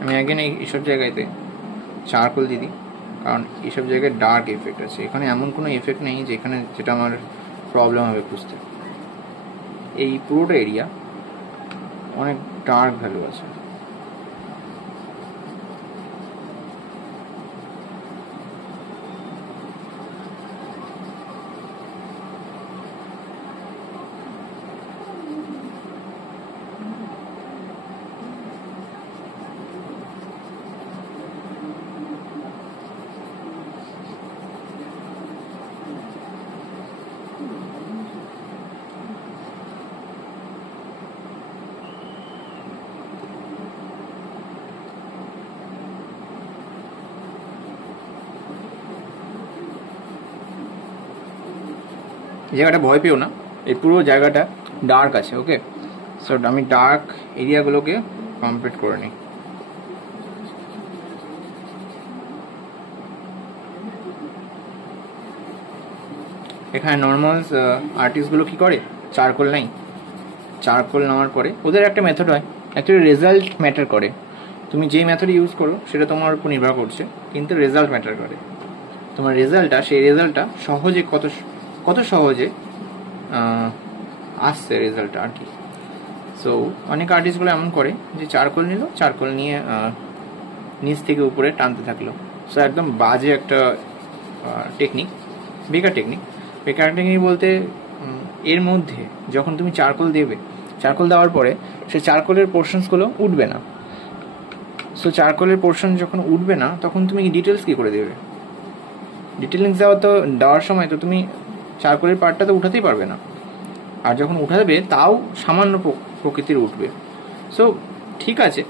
আমি অ্যাগেন এইসব জায়গাতে চারকোল দিয়ে দিই, কারণ এইসব জায়গায় ডার্ক এফেক্ট আছে। এখানে এমন কোনো এফেক্ট নেই যেটা আমার প্রবলেম হবে বুঝতে। এই পুরোটা এরিয়া অনেক ডার্ক ভ্যালু আছে। জায়গাটা ভয় পেও না, এই পুরো জায়গাটা ডার্ক আছে। ওকে, সো আমি ডার্ক এরিয়াগুলোকে কমপ্লিট করে নিই। এখানে নর্মাল আর্টিস্টগুলো কি করে, চারকোল নাই, চারকোল নেওয়ার পরে ওদের একটা মেথড হয়, অ্যাকচুয়ালি রেজাল্ট ম্যাটার করে। তুমি যেই মেথড ইউজ করো সেটা তোমার উপর নির্ভর করছে, কিন্তু রেজাল্ট ম্যাটার করে। তোমার রেজাল্টটা, সেই রেজাল্টটা সহজে কত সহজে আসছে রেজাল্টটা আর কি। সো অনেক আর্টিস্টগুলো এমন করে যে চারকোল নিল, চারকোল নিয়ে নিচ থেকে উপরে টানতে থাকলো। সো একদম বাজে একটা টেকনিক, বেকার টেকনিক। বেকার টেকনিক বলতে এর মধ্যে যখন তুমি চারকোল দেবে, চারকোল দেওয়ার পরে সেই চারকোলের পোর্শনসগুলো উঠবে না। সো চারকোলের পোর্শন যখন উঠবে না, তখন তুমি ডিটেলস কী করে দেবে? ডিটেলিংস দেওয়ার সময় তো তুমি চারকোলের পার্টটা তো উঠাতেই পারবে না। আর যখন উঠাবে তাও সামান্য প্রকৃতির উঠবে। সো ঠিক আছে,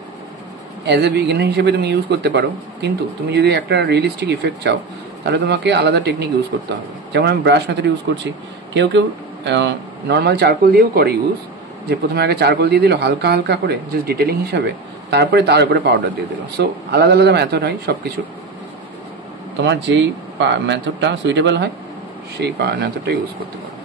অ্যাজ এ বিগিনার হিসেবে তুমি ইউজ করতে পারো, কিন্তু তুমি যদি একটা রিয়েলিস্টিক ইফেক্ট চাও তাহলে তোমাকে আলাদা টেকনিক ইউজ করতে হবে। যেমন আমি ব্রাশ মেথড ইউজ করছি, কেউ নর্মাল চারকোল দিয়েও করে ইউজ, যে প্রথমে আগে চারকোল দিয়ে দিল হালকা হালকা করে জাস্ট ডিটেলিং হিসাবে, তারপরে তার উপরে পাউডার দিয়ে দিল। সো আলাদা আলাদা মেথড হয় সব কিছু, তোমার যেই মেথডটা সুইটেবল হয় সেই মেথডটা ইউজ করতে পারো।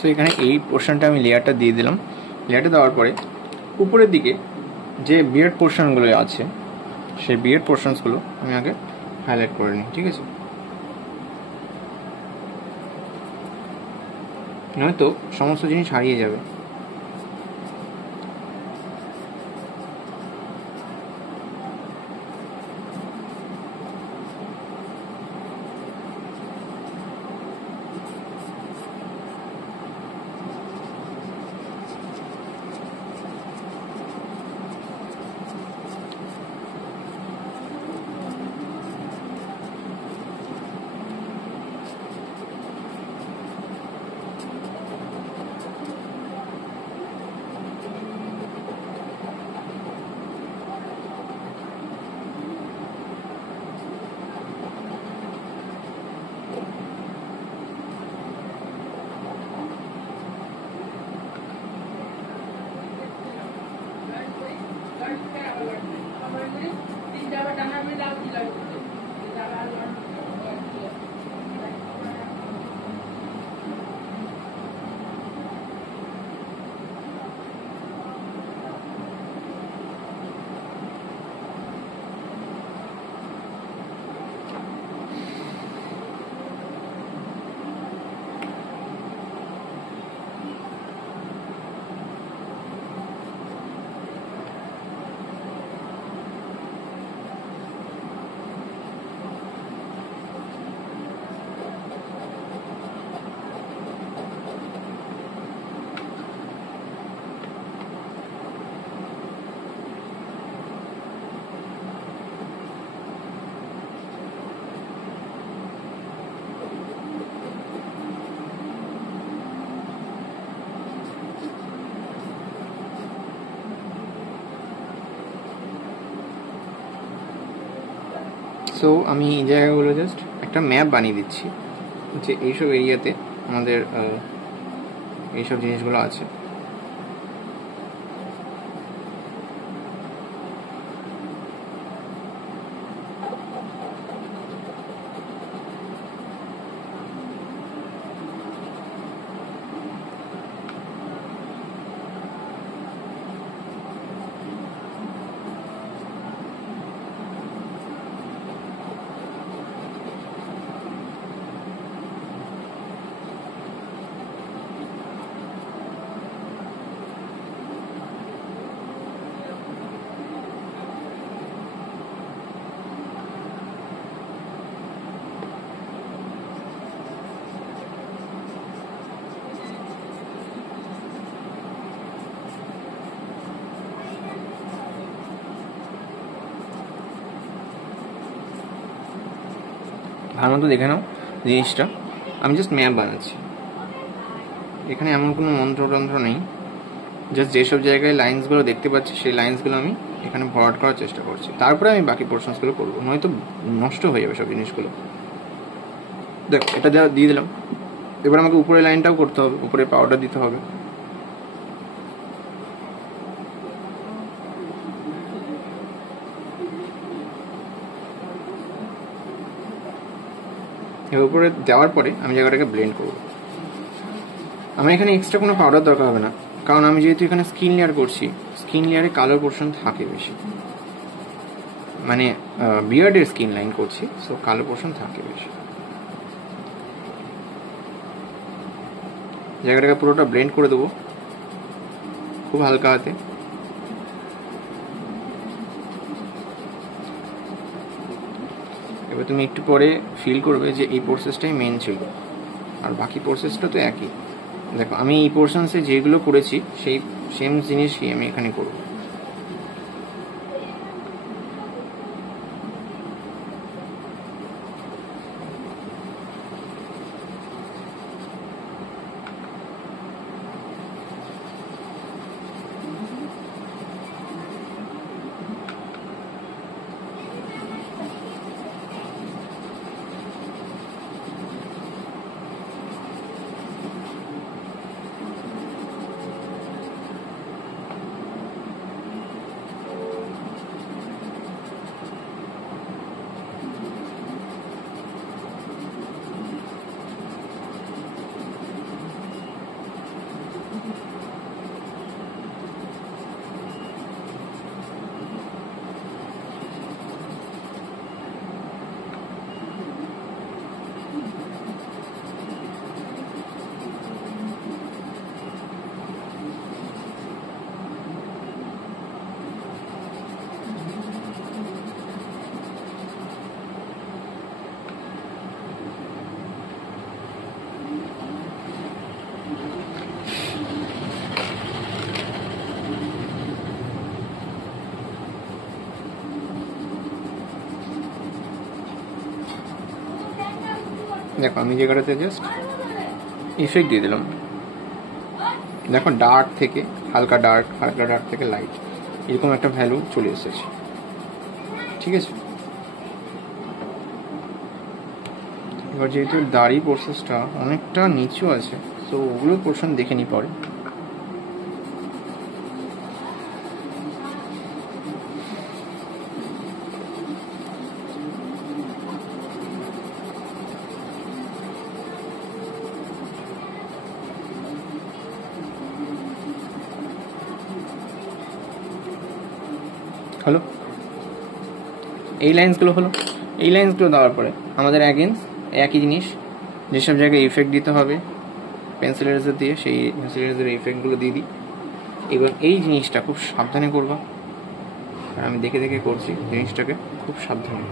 সো এখানে এই পোর্শনটা আমি লেয়ারটা দিয়ে দিলাম। লেয়ারটা দেওয়ার পরে উপরের দিকে যে বিয়ার্ড পোর্শনগুলো আছে সেই বিয়ার্ড পোর্শনসগুলো আমি আগে হাইলাইট করে নিই, ঠিক আছে? নয়তো সমস্ত জিনিস হারিয়ে যাবে। সো আমি এই জায়গাগুলো জাস্ট একটা ম্যাপ বানিয়ে দিচ্ছি যে এইসব এরিয়াতে আমাদের এইসব জিনিসগুলো আছে। ভালো মতো দেখে নাও জিনিসটা, আমি জাস্ট ম্যাপ বানাচ্ছি। এখানে এমন কোনো মন্ত্রতন্ত্র নেই, জাস্ট যেসব জায়গায় লাইন্সগুলো দেখতে পাচ্ছি সেই লাইন্সগুলো আমি এখানে ভরাট করার চেষ্টা করছি, তারপরে আমি বাকি পোর্শনসগুলো করবো, নয়তো নষ্ট হয়ে যাবে সব জিনিসগুলো। দেখো এটা যা দিয়ে দিলাম, এবার আমাকে উপরে লাইনটাও করতে হবে, উপরে পাওয়ারটা দিতে হবে। এর উপরে দেওয়ার পরে আমি জায়গাটাকে ব্লেন্ড করব। আমার এখানে এক্সট্রা কোনো পাউডার দরকার হবে না, কারণ আমি যেহেতু এখানে স্কিন লেয়ার করছি, স্কিন লেয়ারে কালার পোর্শন থাকে বেশি, মানে বিয়ার্ডের স্কিন লাইন করছি, সো কালো পোর্শন থাকে বেশি। জায়গাটাকে পুরোটা ব্লেন্ড করে দেবো খুব হালকা হাতে। এবার তুমি একটু পরে ফিল করবে যে এই প্রসেসটাই মেন ছিল, আর বাকি প্রসেসটা তো একই। দেখো আমি এই পোর্শনসে যেগুলো করেছি সেই সেম জিনিসই আমি এখানে করব। দেখো আমি জায়গাটাতে জাস্ট ইফেক্ট দিয়ে দিলাম। দেখো ডার্ক থেকে হালকা ডার্ক, হালকা ডার্ক থেকে লাইট, এরকম একটা ভ্যালু চলে এসেছে। ঠিক আছে, এবার যেহেতু দাড়ি প্রসেসটা অনেকটা নিচু আছে, তো ওগুলো পোর্শন দেখে নি পরে। হলো এই লাইন্সগুলো, হলো এই লাইন্সগুলো দেওয়ার পরে আমাদের একই জিনিস, যেসব জায়গায় ইফেক্ট দিতে হবে পেন্সিল ইরেজার দিয়ে, সেই পেন্সিল ইরেজারের ইফেক্টগুলো দিয়ে দিই। এবং এই জিনিসটা খুব সাবধানে করবা, আর আমি দেখে দেখে করছি জিনিসটাকে খুব সাবধানে।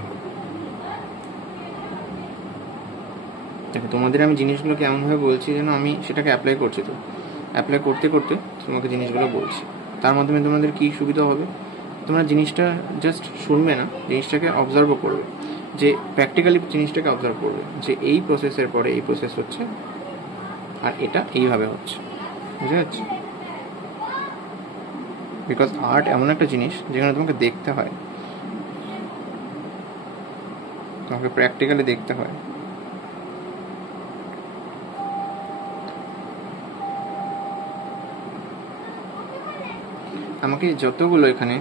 দেখো তোমাদের আমি জিনিসগুলোকে এমনভাবে বলছি যেন আমি সেটাকে অ্যাপ্লাই করছি, তো অ্যাপ্লাই করতে করতে তোমাকে জিনিসগুলো বলছি। তার মাধ্যমে তোমাদের কী সুবিধা হবে, তোমরা জিনিসটা জাস্ট শুনবে না, জিনিসটাকে অবজার্ভও করবে, যে প্র্যাকটিক্যালি জিনিসটাকে অবজার্ভ করবে যে এই প্রসেসের পরে এই প্রসেস হচ্ছে আর এটা এইভাবে হচ্ছে। বুঝে যাচ্ছে? বিকজ আর্ট এমন একটা জিনিস যেখানে তোমাকে দেখতে হয়। তোমাকে প্র্যাকটিক্যালি দেখতে হয়। আমাকে যতগুলো এখানে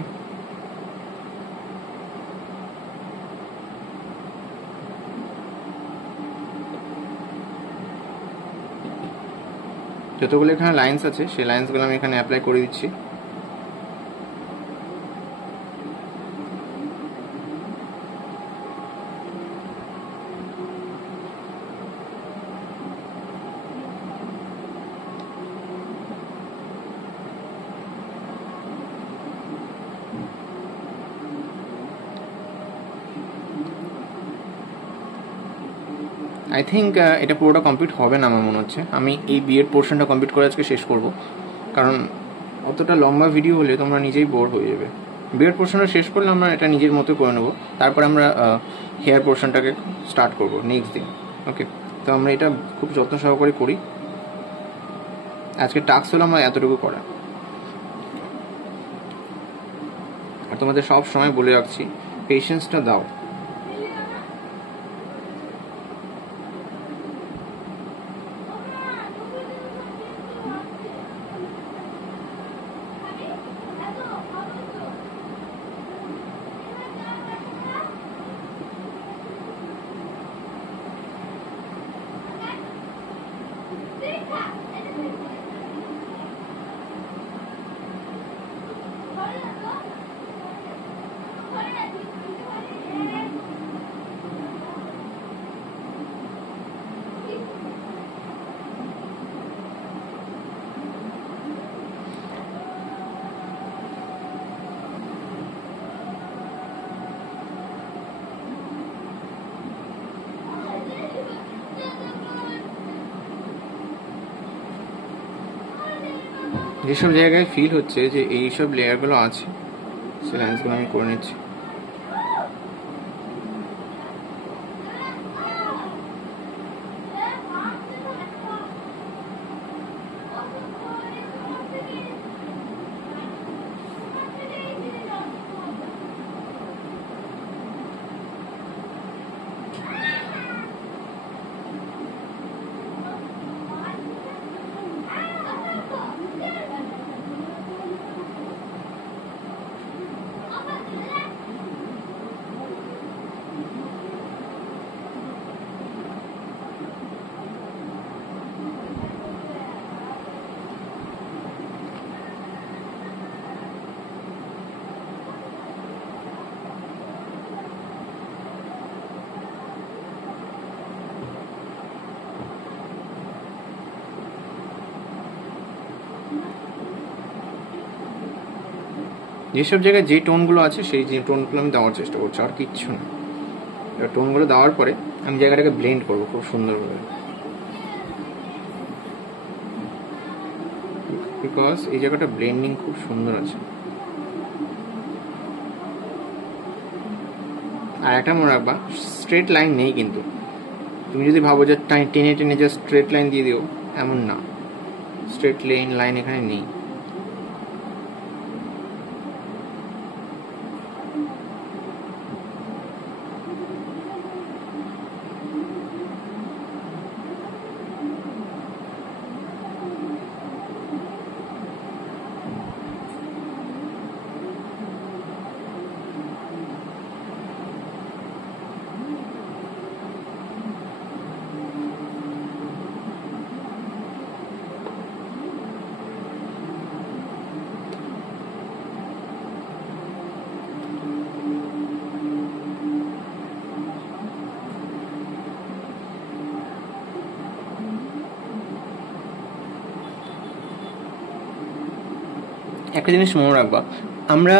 লাইন্স আছে সেই লাইন্সগুলো আমি এখানে অ্যাপ্লাই করে দিচ্ছি। আই থিঙ্ক এটা পুরোটা কমপ্লিট হবে না আমার মনে হচ্ছে। আমি এই বিএড পোর্শনটা কমপ্লিট করে আজকে শেষ করব, কারণ অতটা লম্বা ভিডিও হলে তোমরা নিজেই বোর হয়ে যাবে। বিএড পোর্শনটা শেষ করলে আমরা এটা নিজের মতো করে নেবো, তারপর আমরা হেয়ার পোর্শনটাকে স্টার্ট করব নেক্সট দিন। ওকে, তো আমরা এটা খুব যত্ন সহকারে করি। আজকে টাস্ক হলো আমরা এতটুকু করা। আর তোমাদের সব সময় বলে রাখছি, পেশেন্সটা দাও। যেসব জায়গায় ফিল হচ্ছে যে এইসব লেয়ারগুলো আছে, সেই লাইন্সগুলো আমি করে নিচ্ছি। যেসব জায়গায় যে টোনগুলো আছে সেই যে টোনগুলো আমি দেওয়ার চেষ্টা করছি, আর কিচ্ছু না। এবার টোনগুলো দেওয়ার পরে আমি জায়গাটাকে ব্লেন্ড করবো খুব সুন্দরভাবে, বিকজ এই জায়গাটা ব্লেন্ডিং খুব সুন্দর আছে। আর একটা মনে রাখবা, স্ট্রেট লাইন নেই কিন্তু। তুমি যদি ভাবো যে টেনে টেনে জাস্ট স্ট্রেট লাইন দিয়ে দিও, এমন না। স্ট্রেট লাইন এখানে নেই। একটা জিনিস মনে রাখবা, আমরা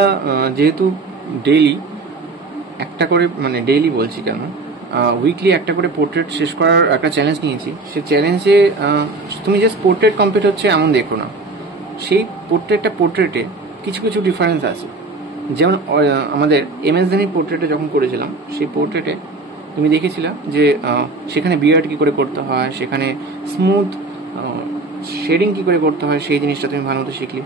যেহেতু ডেইলি একটা করে, মানে ডেইলি বলছি কেন, উইকলি একটা করে পোর্ট্রেট শেষ করার একটা চ্যালেঞ্জ নিয়েছি। সেই চ্যালেঞ্জে তুমি জাস্ট পোর্ট্রেট কমপ্লিট হচ্ছে এমন দেখো না, সেই পোর্ট্রেটে কিছু কিছু ডিফারেন্স আছে। যেমন আমাদের MS ধোনির পোর্ট্রেটে যখন করেছিলাম, সেই পোর্ট্রেটে তুমি দেখেছিলা যে সেখানে বিয়ার্ড কী করে করতে হয়, সেখানে স্মুথ শেডিং কী করে করতে হয়, সেই জিনিসটা তুমি ভালো মতো শিখলে।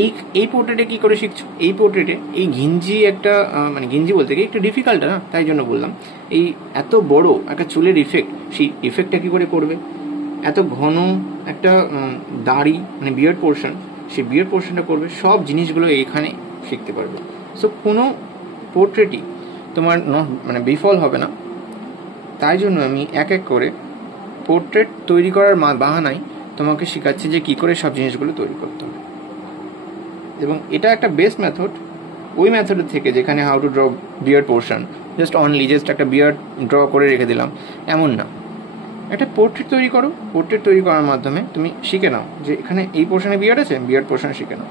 এই এই পোর্ট্রেটে কী করে শিখছো? এই পোর্ট্রেটে এই ঘিঞ্জি একটা মানে ঘিঞ্জি বলতে গিয়ে একটু ডিফিকাল্ট না, তাই জন্য বললাম। এই এত বড় একটা চুলের ইফেক্ট, সেই ইফেক্টটা কী করে করবে? এত ঘন একটা দাড়ি মানে বিয়ার্ড পোর্শন, সেই বিয়ার্ড পোর্শনটা করবে, সব জিনিসগুলো এইখানে শিখতে পারবে। সো কোনো পোর্ট্রেটই তোমার মানে বিফল হবে না। তাই জন্য আমি এক এক করে পোর্ট্রেট তৈরি করার বাহানায় তোমাকে শেখাচ্ছি যে কী করে সব জিনিসগুলো তৈরি করতে হবে। এবং এটা একটা বেস্ট মেথড ওই মেথডের থেকে যেখানে how to draw beard portion, just একটা বিয়ার্ড ড্র করে রেখে দিলাম, এমন না। একটা পোর্ট্রেট তৈরি করো, পোর্ট্রেট তৈরি করার মাধ্যমে তুমি শিখে নাও যে এখানে এই পোর্শনে বিয়ার্ড আছে, বিয়ার্ড পোর্শনে শিখে নাও।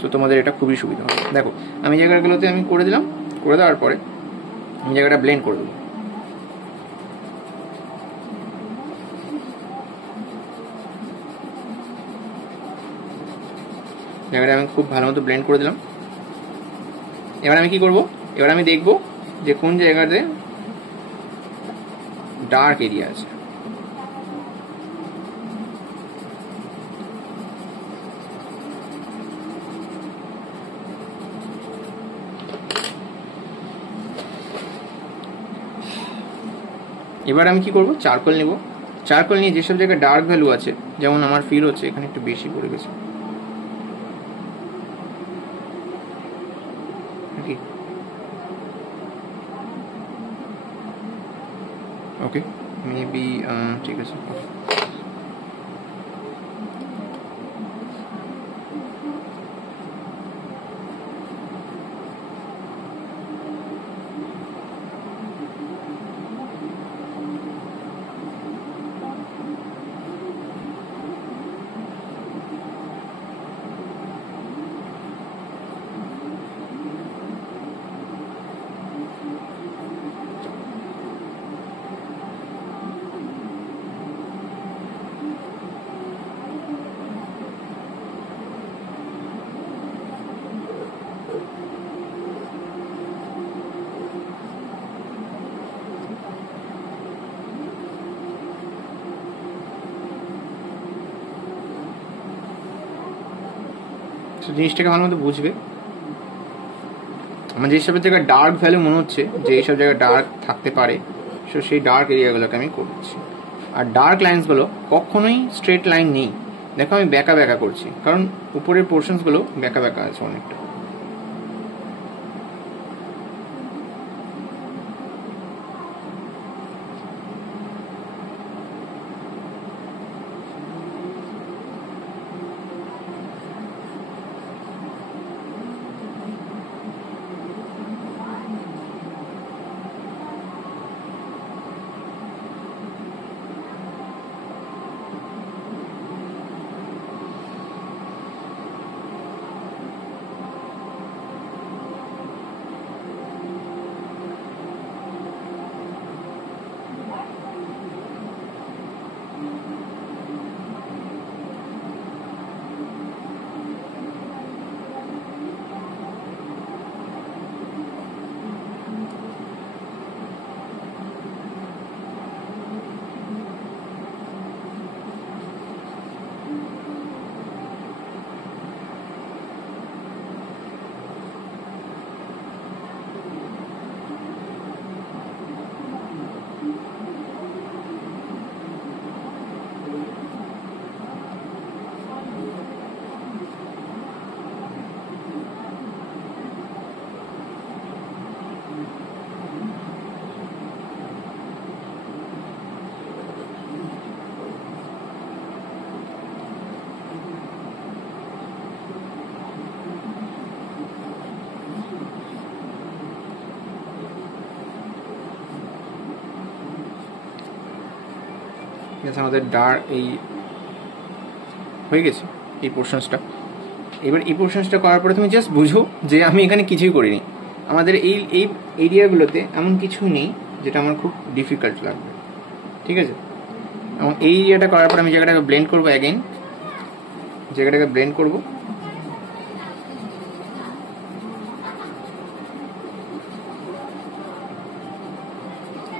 সো তোমাদের এটা খুবই সুবিধা হবে। দেখো আমি জায়গাগুলোতে আমি করে দিলাম, করে দেওয়ার পরে আমি জায়গাটা ব্লেন্ড করে দেবো। জায়গাটা আমি খুব ভালো মতো ব্লেন্ড করে দিলাম। এবার আমি কি করব? এবার আমি দেখব যে কোন জায়গাতে ডার্ক এরিয়া আছে। এবার আমি কি করব? চারকোল নেব। চারকোল নিয়ে যেসব জায়গায় ডার্ক ভ্যালু আছে, যেমন আমার ফিল হচ্ছে এখানে একটু বেশি পড়ে গেছে, ওকে মেবি ঠিক আছে। জিনিসটাকে ভালো মতো বুঝবে। আমার যেসব জায়গায় ডার্ক ভ্যালু মনে হচ্ছে যে এইসব জায়গায় ডার্ক থাকতে পারে, সো সেই ডার্ক এরিয়াগুলোকে আমি করছি। আর ডার্ক লাইন্সগুলো কখনোই স্ট্রেট লাইন নেই। দেখো আমি ব্যাকা ব্যাকা করছি, কারণ উপরের পোর্শনসগুলো ব্যাকা ব্যাকা আছে অনেকটা। আমাদের ডার্ক এই হয়ে গেছে এই পোর্শনসটা। এবার এই পোর্শনসটা করার পরে তুমি জাস্ট বুঝো যে আমি এখানে কিছুই করিনি। আমাদের এই এই এরিয়াগুলোতে এমন কিছু নেই যেটা আমার খুব ডিফিকাল্ট লাগবে, ঠিক আছে? এবং এই এরিয়াটা করার পর আমি জায়গাটাকে ব্লেন্ড করবো, অ্যাগেন জায়গাটাকে ব্লেন্ড করবো।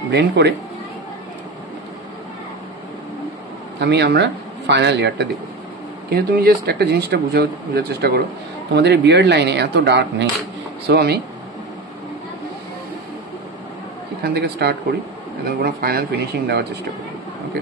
ব্লেন্ড করে আমরা ফাইনাল লেয়ারটা দেব। কিন্তু তুমি জাস্ট একটা জিনিসটা বোঝার চেষ্টা করো, তোমাদের এই বিয়ার্ড লাইনে এত ডার্ক নেই। সো আমি এখান থেকে স্টার্ট করি, একদম কোনো ফাইনাল ফিনিশিং দেওয়ার চেষ্টা করি। ওকে,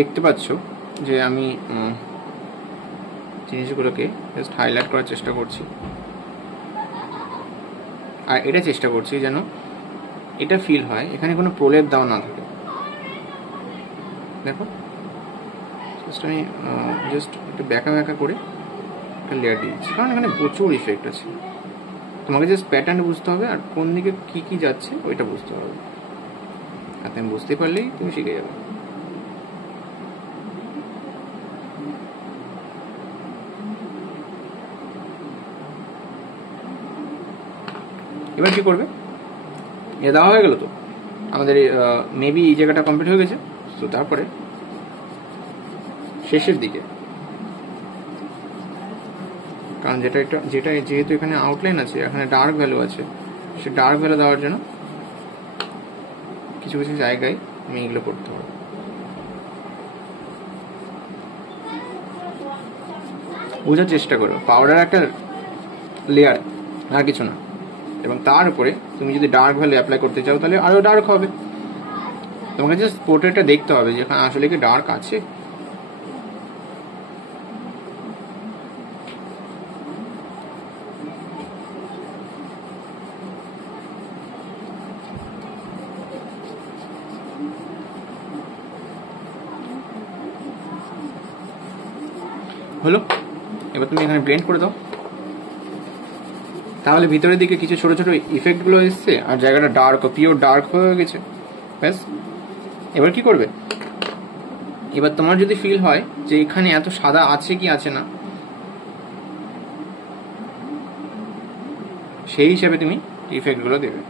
দেখতে পাচ্ছ যে আমি জিনিসগুলোকে জাস্ট হাইলাইট করার চেষ্টা করছি, আর এটা চেষ্টা করছি যেন এটা ফিল হয় এখানে কোনো প্রলেপ দেওয়া না থাকে। দেখো জাস্ট আমি জাস্ট একটু ব্যাকা ব্যাকা করে একটা লেয়ার দিয়েছি, কারণ এখানে প্রচুর ইফেক্ট আছে। তোমাকে জাস্ট প্যাটার্ন বুঝতে হবে আর কোন দিকে কী কী যাচ্ছে ওইটা বুঝতে হবে, আর তুমি বুঝতে পারলেই তুমি শিখে যাবে। এবার কি করবে, এ দেওয়া হয়ে গেল তো আমাদের মেবি এই জায়গাটা কমপ্লিট হয়ে গেছে। তো তারপরে শেষের দিকে, কারণ যেটা যেহেতু এখানে আউটলাইন আছে, এখানে ডার্ক ভ্যালু আছে, সে ডার্ক ভ্যালু দেওয়ার জন্য কিছু কিছু জায়গায় আমি এগুলো করতে হবে। বোঝার চেষ্টা করো, পাউডার একটা লেয়ার আর কিছু না, এবং তার উপরে তুমি যদি ডার্ক ভ্যালু অ্যাপ্লাই করতে চাও তাহলে আরও ডার্ক হবে। তোমাকে জাস্ট পোর্ট্রেটটা দেখতে হবে যে এখানে আসলে কি ডার্ক আছে। হলো, এবার তুমি এখানে ব্লেন্ড করে দাও, তাহলে ভিতরের দিকে কিছু ছোট ছোট ইফেক্টগুলো এসছে আর জায়গাটা ডার্ক, পিওর ডার্ক হয়ে গেছে। ব্যাস, এবার কি করবে, এবার তোমার যদি ফিল হয় যে এখানে এত সাদা আছে কি আছে না, সেই হিসাবে তুমি ইফেক্টগুলো দেবে।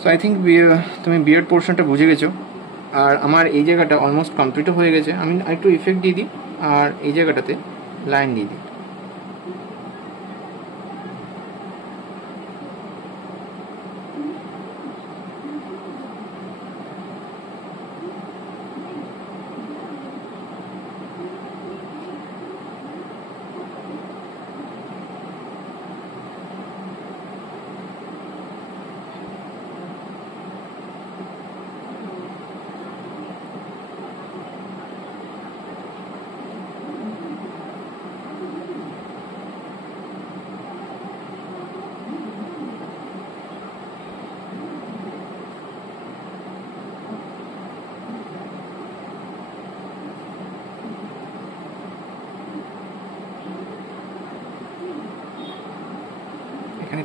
সো আই থিঙ্ক তুমি বিয়ার্ড পোর্শনটা বুঝে গেছো, আর আমার এই জায়গাটা অলমোস্ট কমপ্লিটও হয়ে গেছে। আমি একটু ইফেক্ট দিয়ে দিই আর এই জায়গাটাতে লাইন দিয়ে দিই।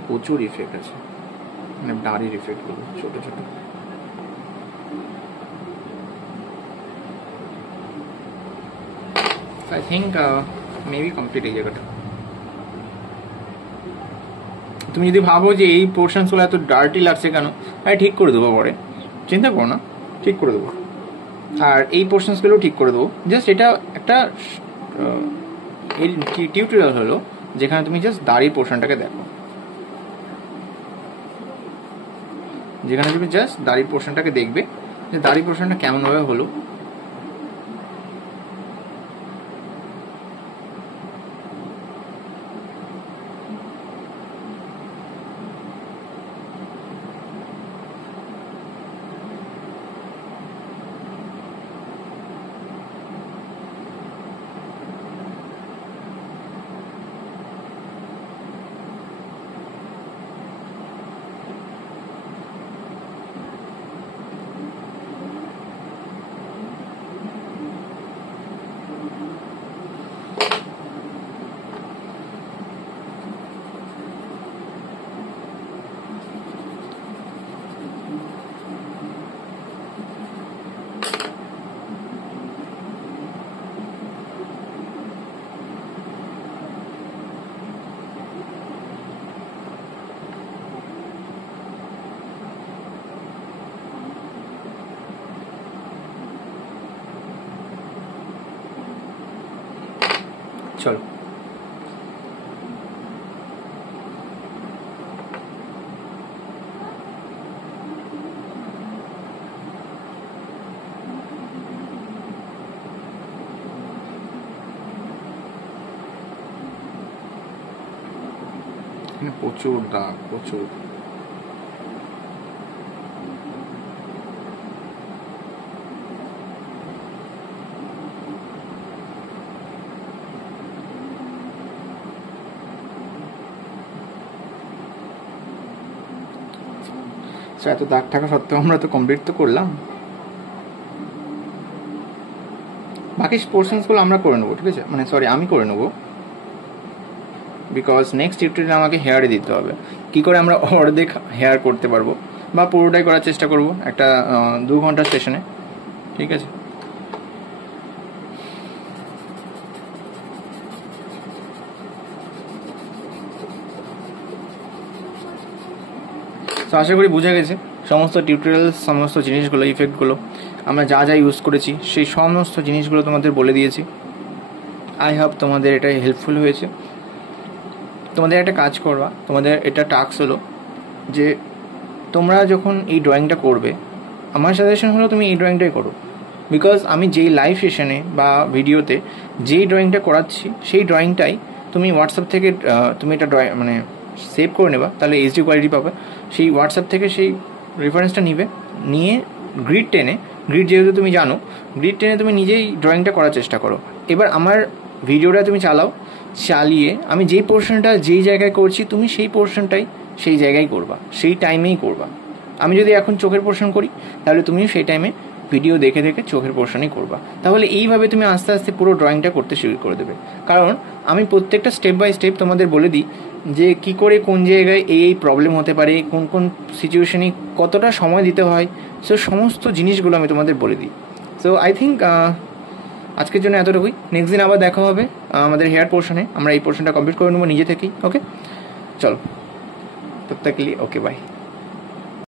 প্রচুর ইফেক্ট আছে, মানে দাড়ির ইফেক্টগুলো ছোট ছোট। আই থিঙ্ক মেবি কমপ্লিট এই জায়গাটা। তুমি যদি ভাবো যে এই পোর্শনসগুলো এত ডার্টি লাগছে কেন, আমি ঠিক করে দেবো পরে, চিন্তা করো না, ঠিক করে দেবো। আর এই পোর্শনসগুলো ঠিক করে দেবো। জাস্ট এটা একটা টিউটোরিয়াল হলো যেখানে তুমি জাস্ট দাড়ির পোর্শনটাকে দেখো, যেখানে তুমি জাস্ট দাড়ির পোর্শনটাকে দেখবে যে দাড়ির পোর্শনটা কেমনভাবে হলো। চলো প্রচুর দাগ, প্রচুর। এত দাগ থাকা সত্ত্বেও আমরা তো কমপ্লিট তো করলাম। বাকি পোর্শনসগুলো আমরা করে নেবো, ঠিক আছে, মানে সরি আমি করে নেবো, বিকজ নেক্সট টিউটোরিয়ালে আমাকে হেয়ারে দিতে হবে। কি করে আমরা অর্ধেক হেয়ার করতে পারবো বা পুরোটাই করার চেষ্টা করব একটা 2 ঘন্টার সেশনে, ঠিক আছে। তো আশা করি বুঝে গেছে সমস্ত টিউটোরিয়াল, সমস্ত জিনিসগুলো, ইফেক্টগুলো আমরা যা যা ইউজ করেছি সেই সমস্ত জিনিসগুলো তোমাদের বলে দিয়েছি। আই হোপ তোমাদের এটা হেল্পফুল হয়েছে। তোমাদের একটা কাজ করবা, তোমাদের এটা টাস্ক হলো যে তোমরা যখন এই ড্রয়িংটা করবে, আমার সাজেশন হলো তুমি এই ড্রয়িংটাই করো, বিকজ আমি যেই লাইভ সেশনে বা ভিডিওতে যেই ড্রয়িংটা করাচ্ছি সেই ড্রয়িংটাই তুমি হোয়াটসঅ্যাপ থেকে তুমি এটা মানে সেভ করে নেবা, তাহলে এইচডি কোয়ালিটি পাবে। সেই হোয়াটসঅ্যাপ থেকে সেই রেফারেন্সটা নিয়ে গ্রিড যেহেতু তুমি জানো, গ্রিড টেনে তুমি নিজেই ড্রয়িংটা করার চেষ্টা করো। এবার আমার ভিডিওটা তুমি চালিয়ে আমি যেই পোর্শনটা যেই জায়গায় করছি তুমি সেই পোর্শনটাই সেই জায়গায় করবা, সেই টাইমেই করবা। আমি যদি এখন চোখের পোর্শন করি তাহলে তুমিও সেই টাইমে ভিডিও দেখে চোখের পোর্শনই করবা। তাহলে এইভাবে তুমি আস্তে আস্তে পুরো ড্রয়িংটা করতে শুরু করে দেবে। কারণ আমি প্রত্যেকটা স্টেপ বাই স্টেপ তোমাদের বলে দিই যে কি করে কোন জায়গায় এই প্রবলেম হতে পারে, কোন কোন সিচুয়েশনে কতটা সময় দিতে হয়, সো সমস্ত জিনিসগুলো আমি তোমাদের বলে দিই। সো আই থিঙ্ক আজকের জন্য এতটুকুই। নেক্সট দিন আবার দেখা হবে আমাদের হেয়ার পোর্শনে, আমরা এই পোর্শনটা কমপ্লিট করে নেবো নিজে থেকেই। ওকে, চলো, তব তক के लिए ओके बाय।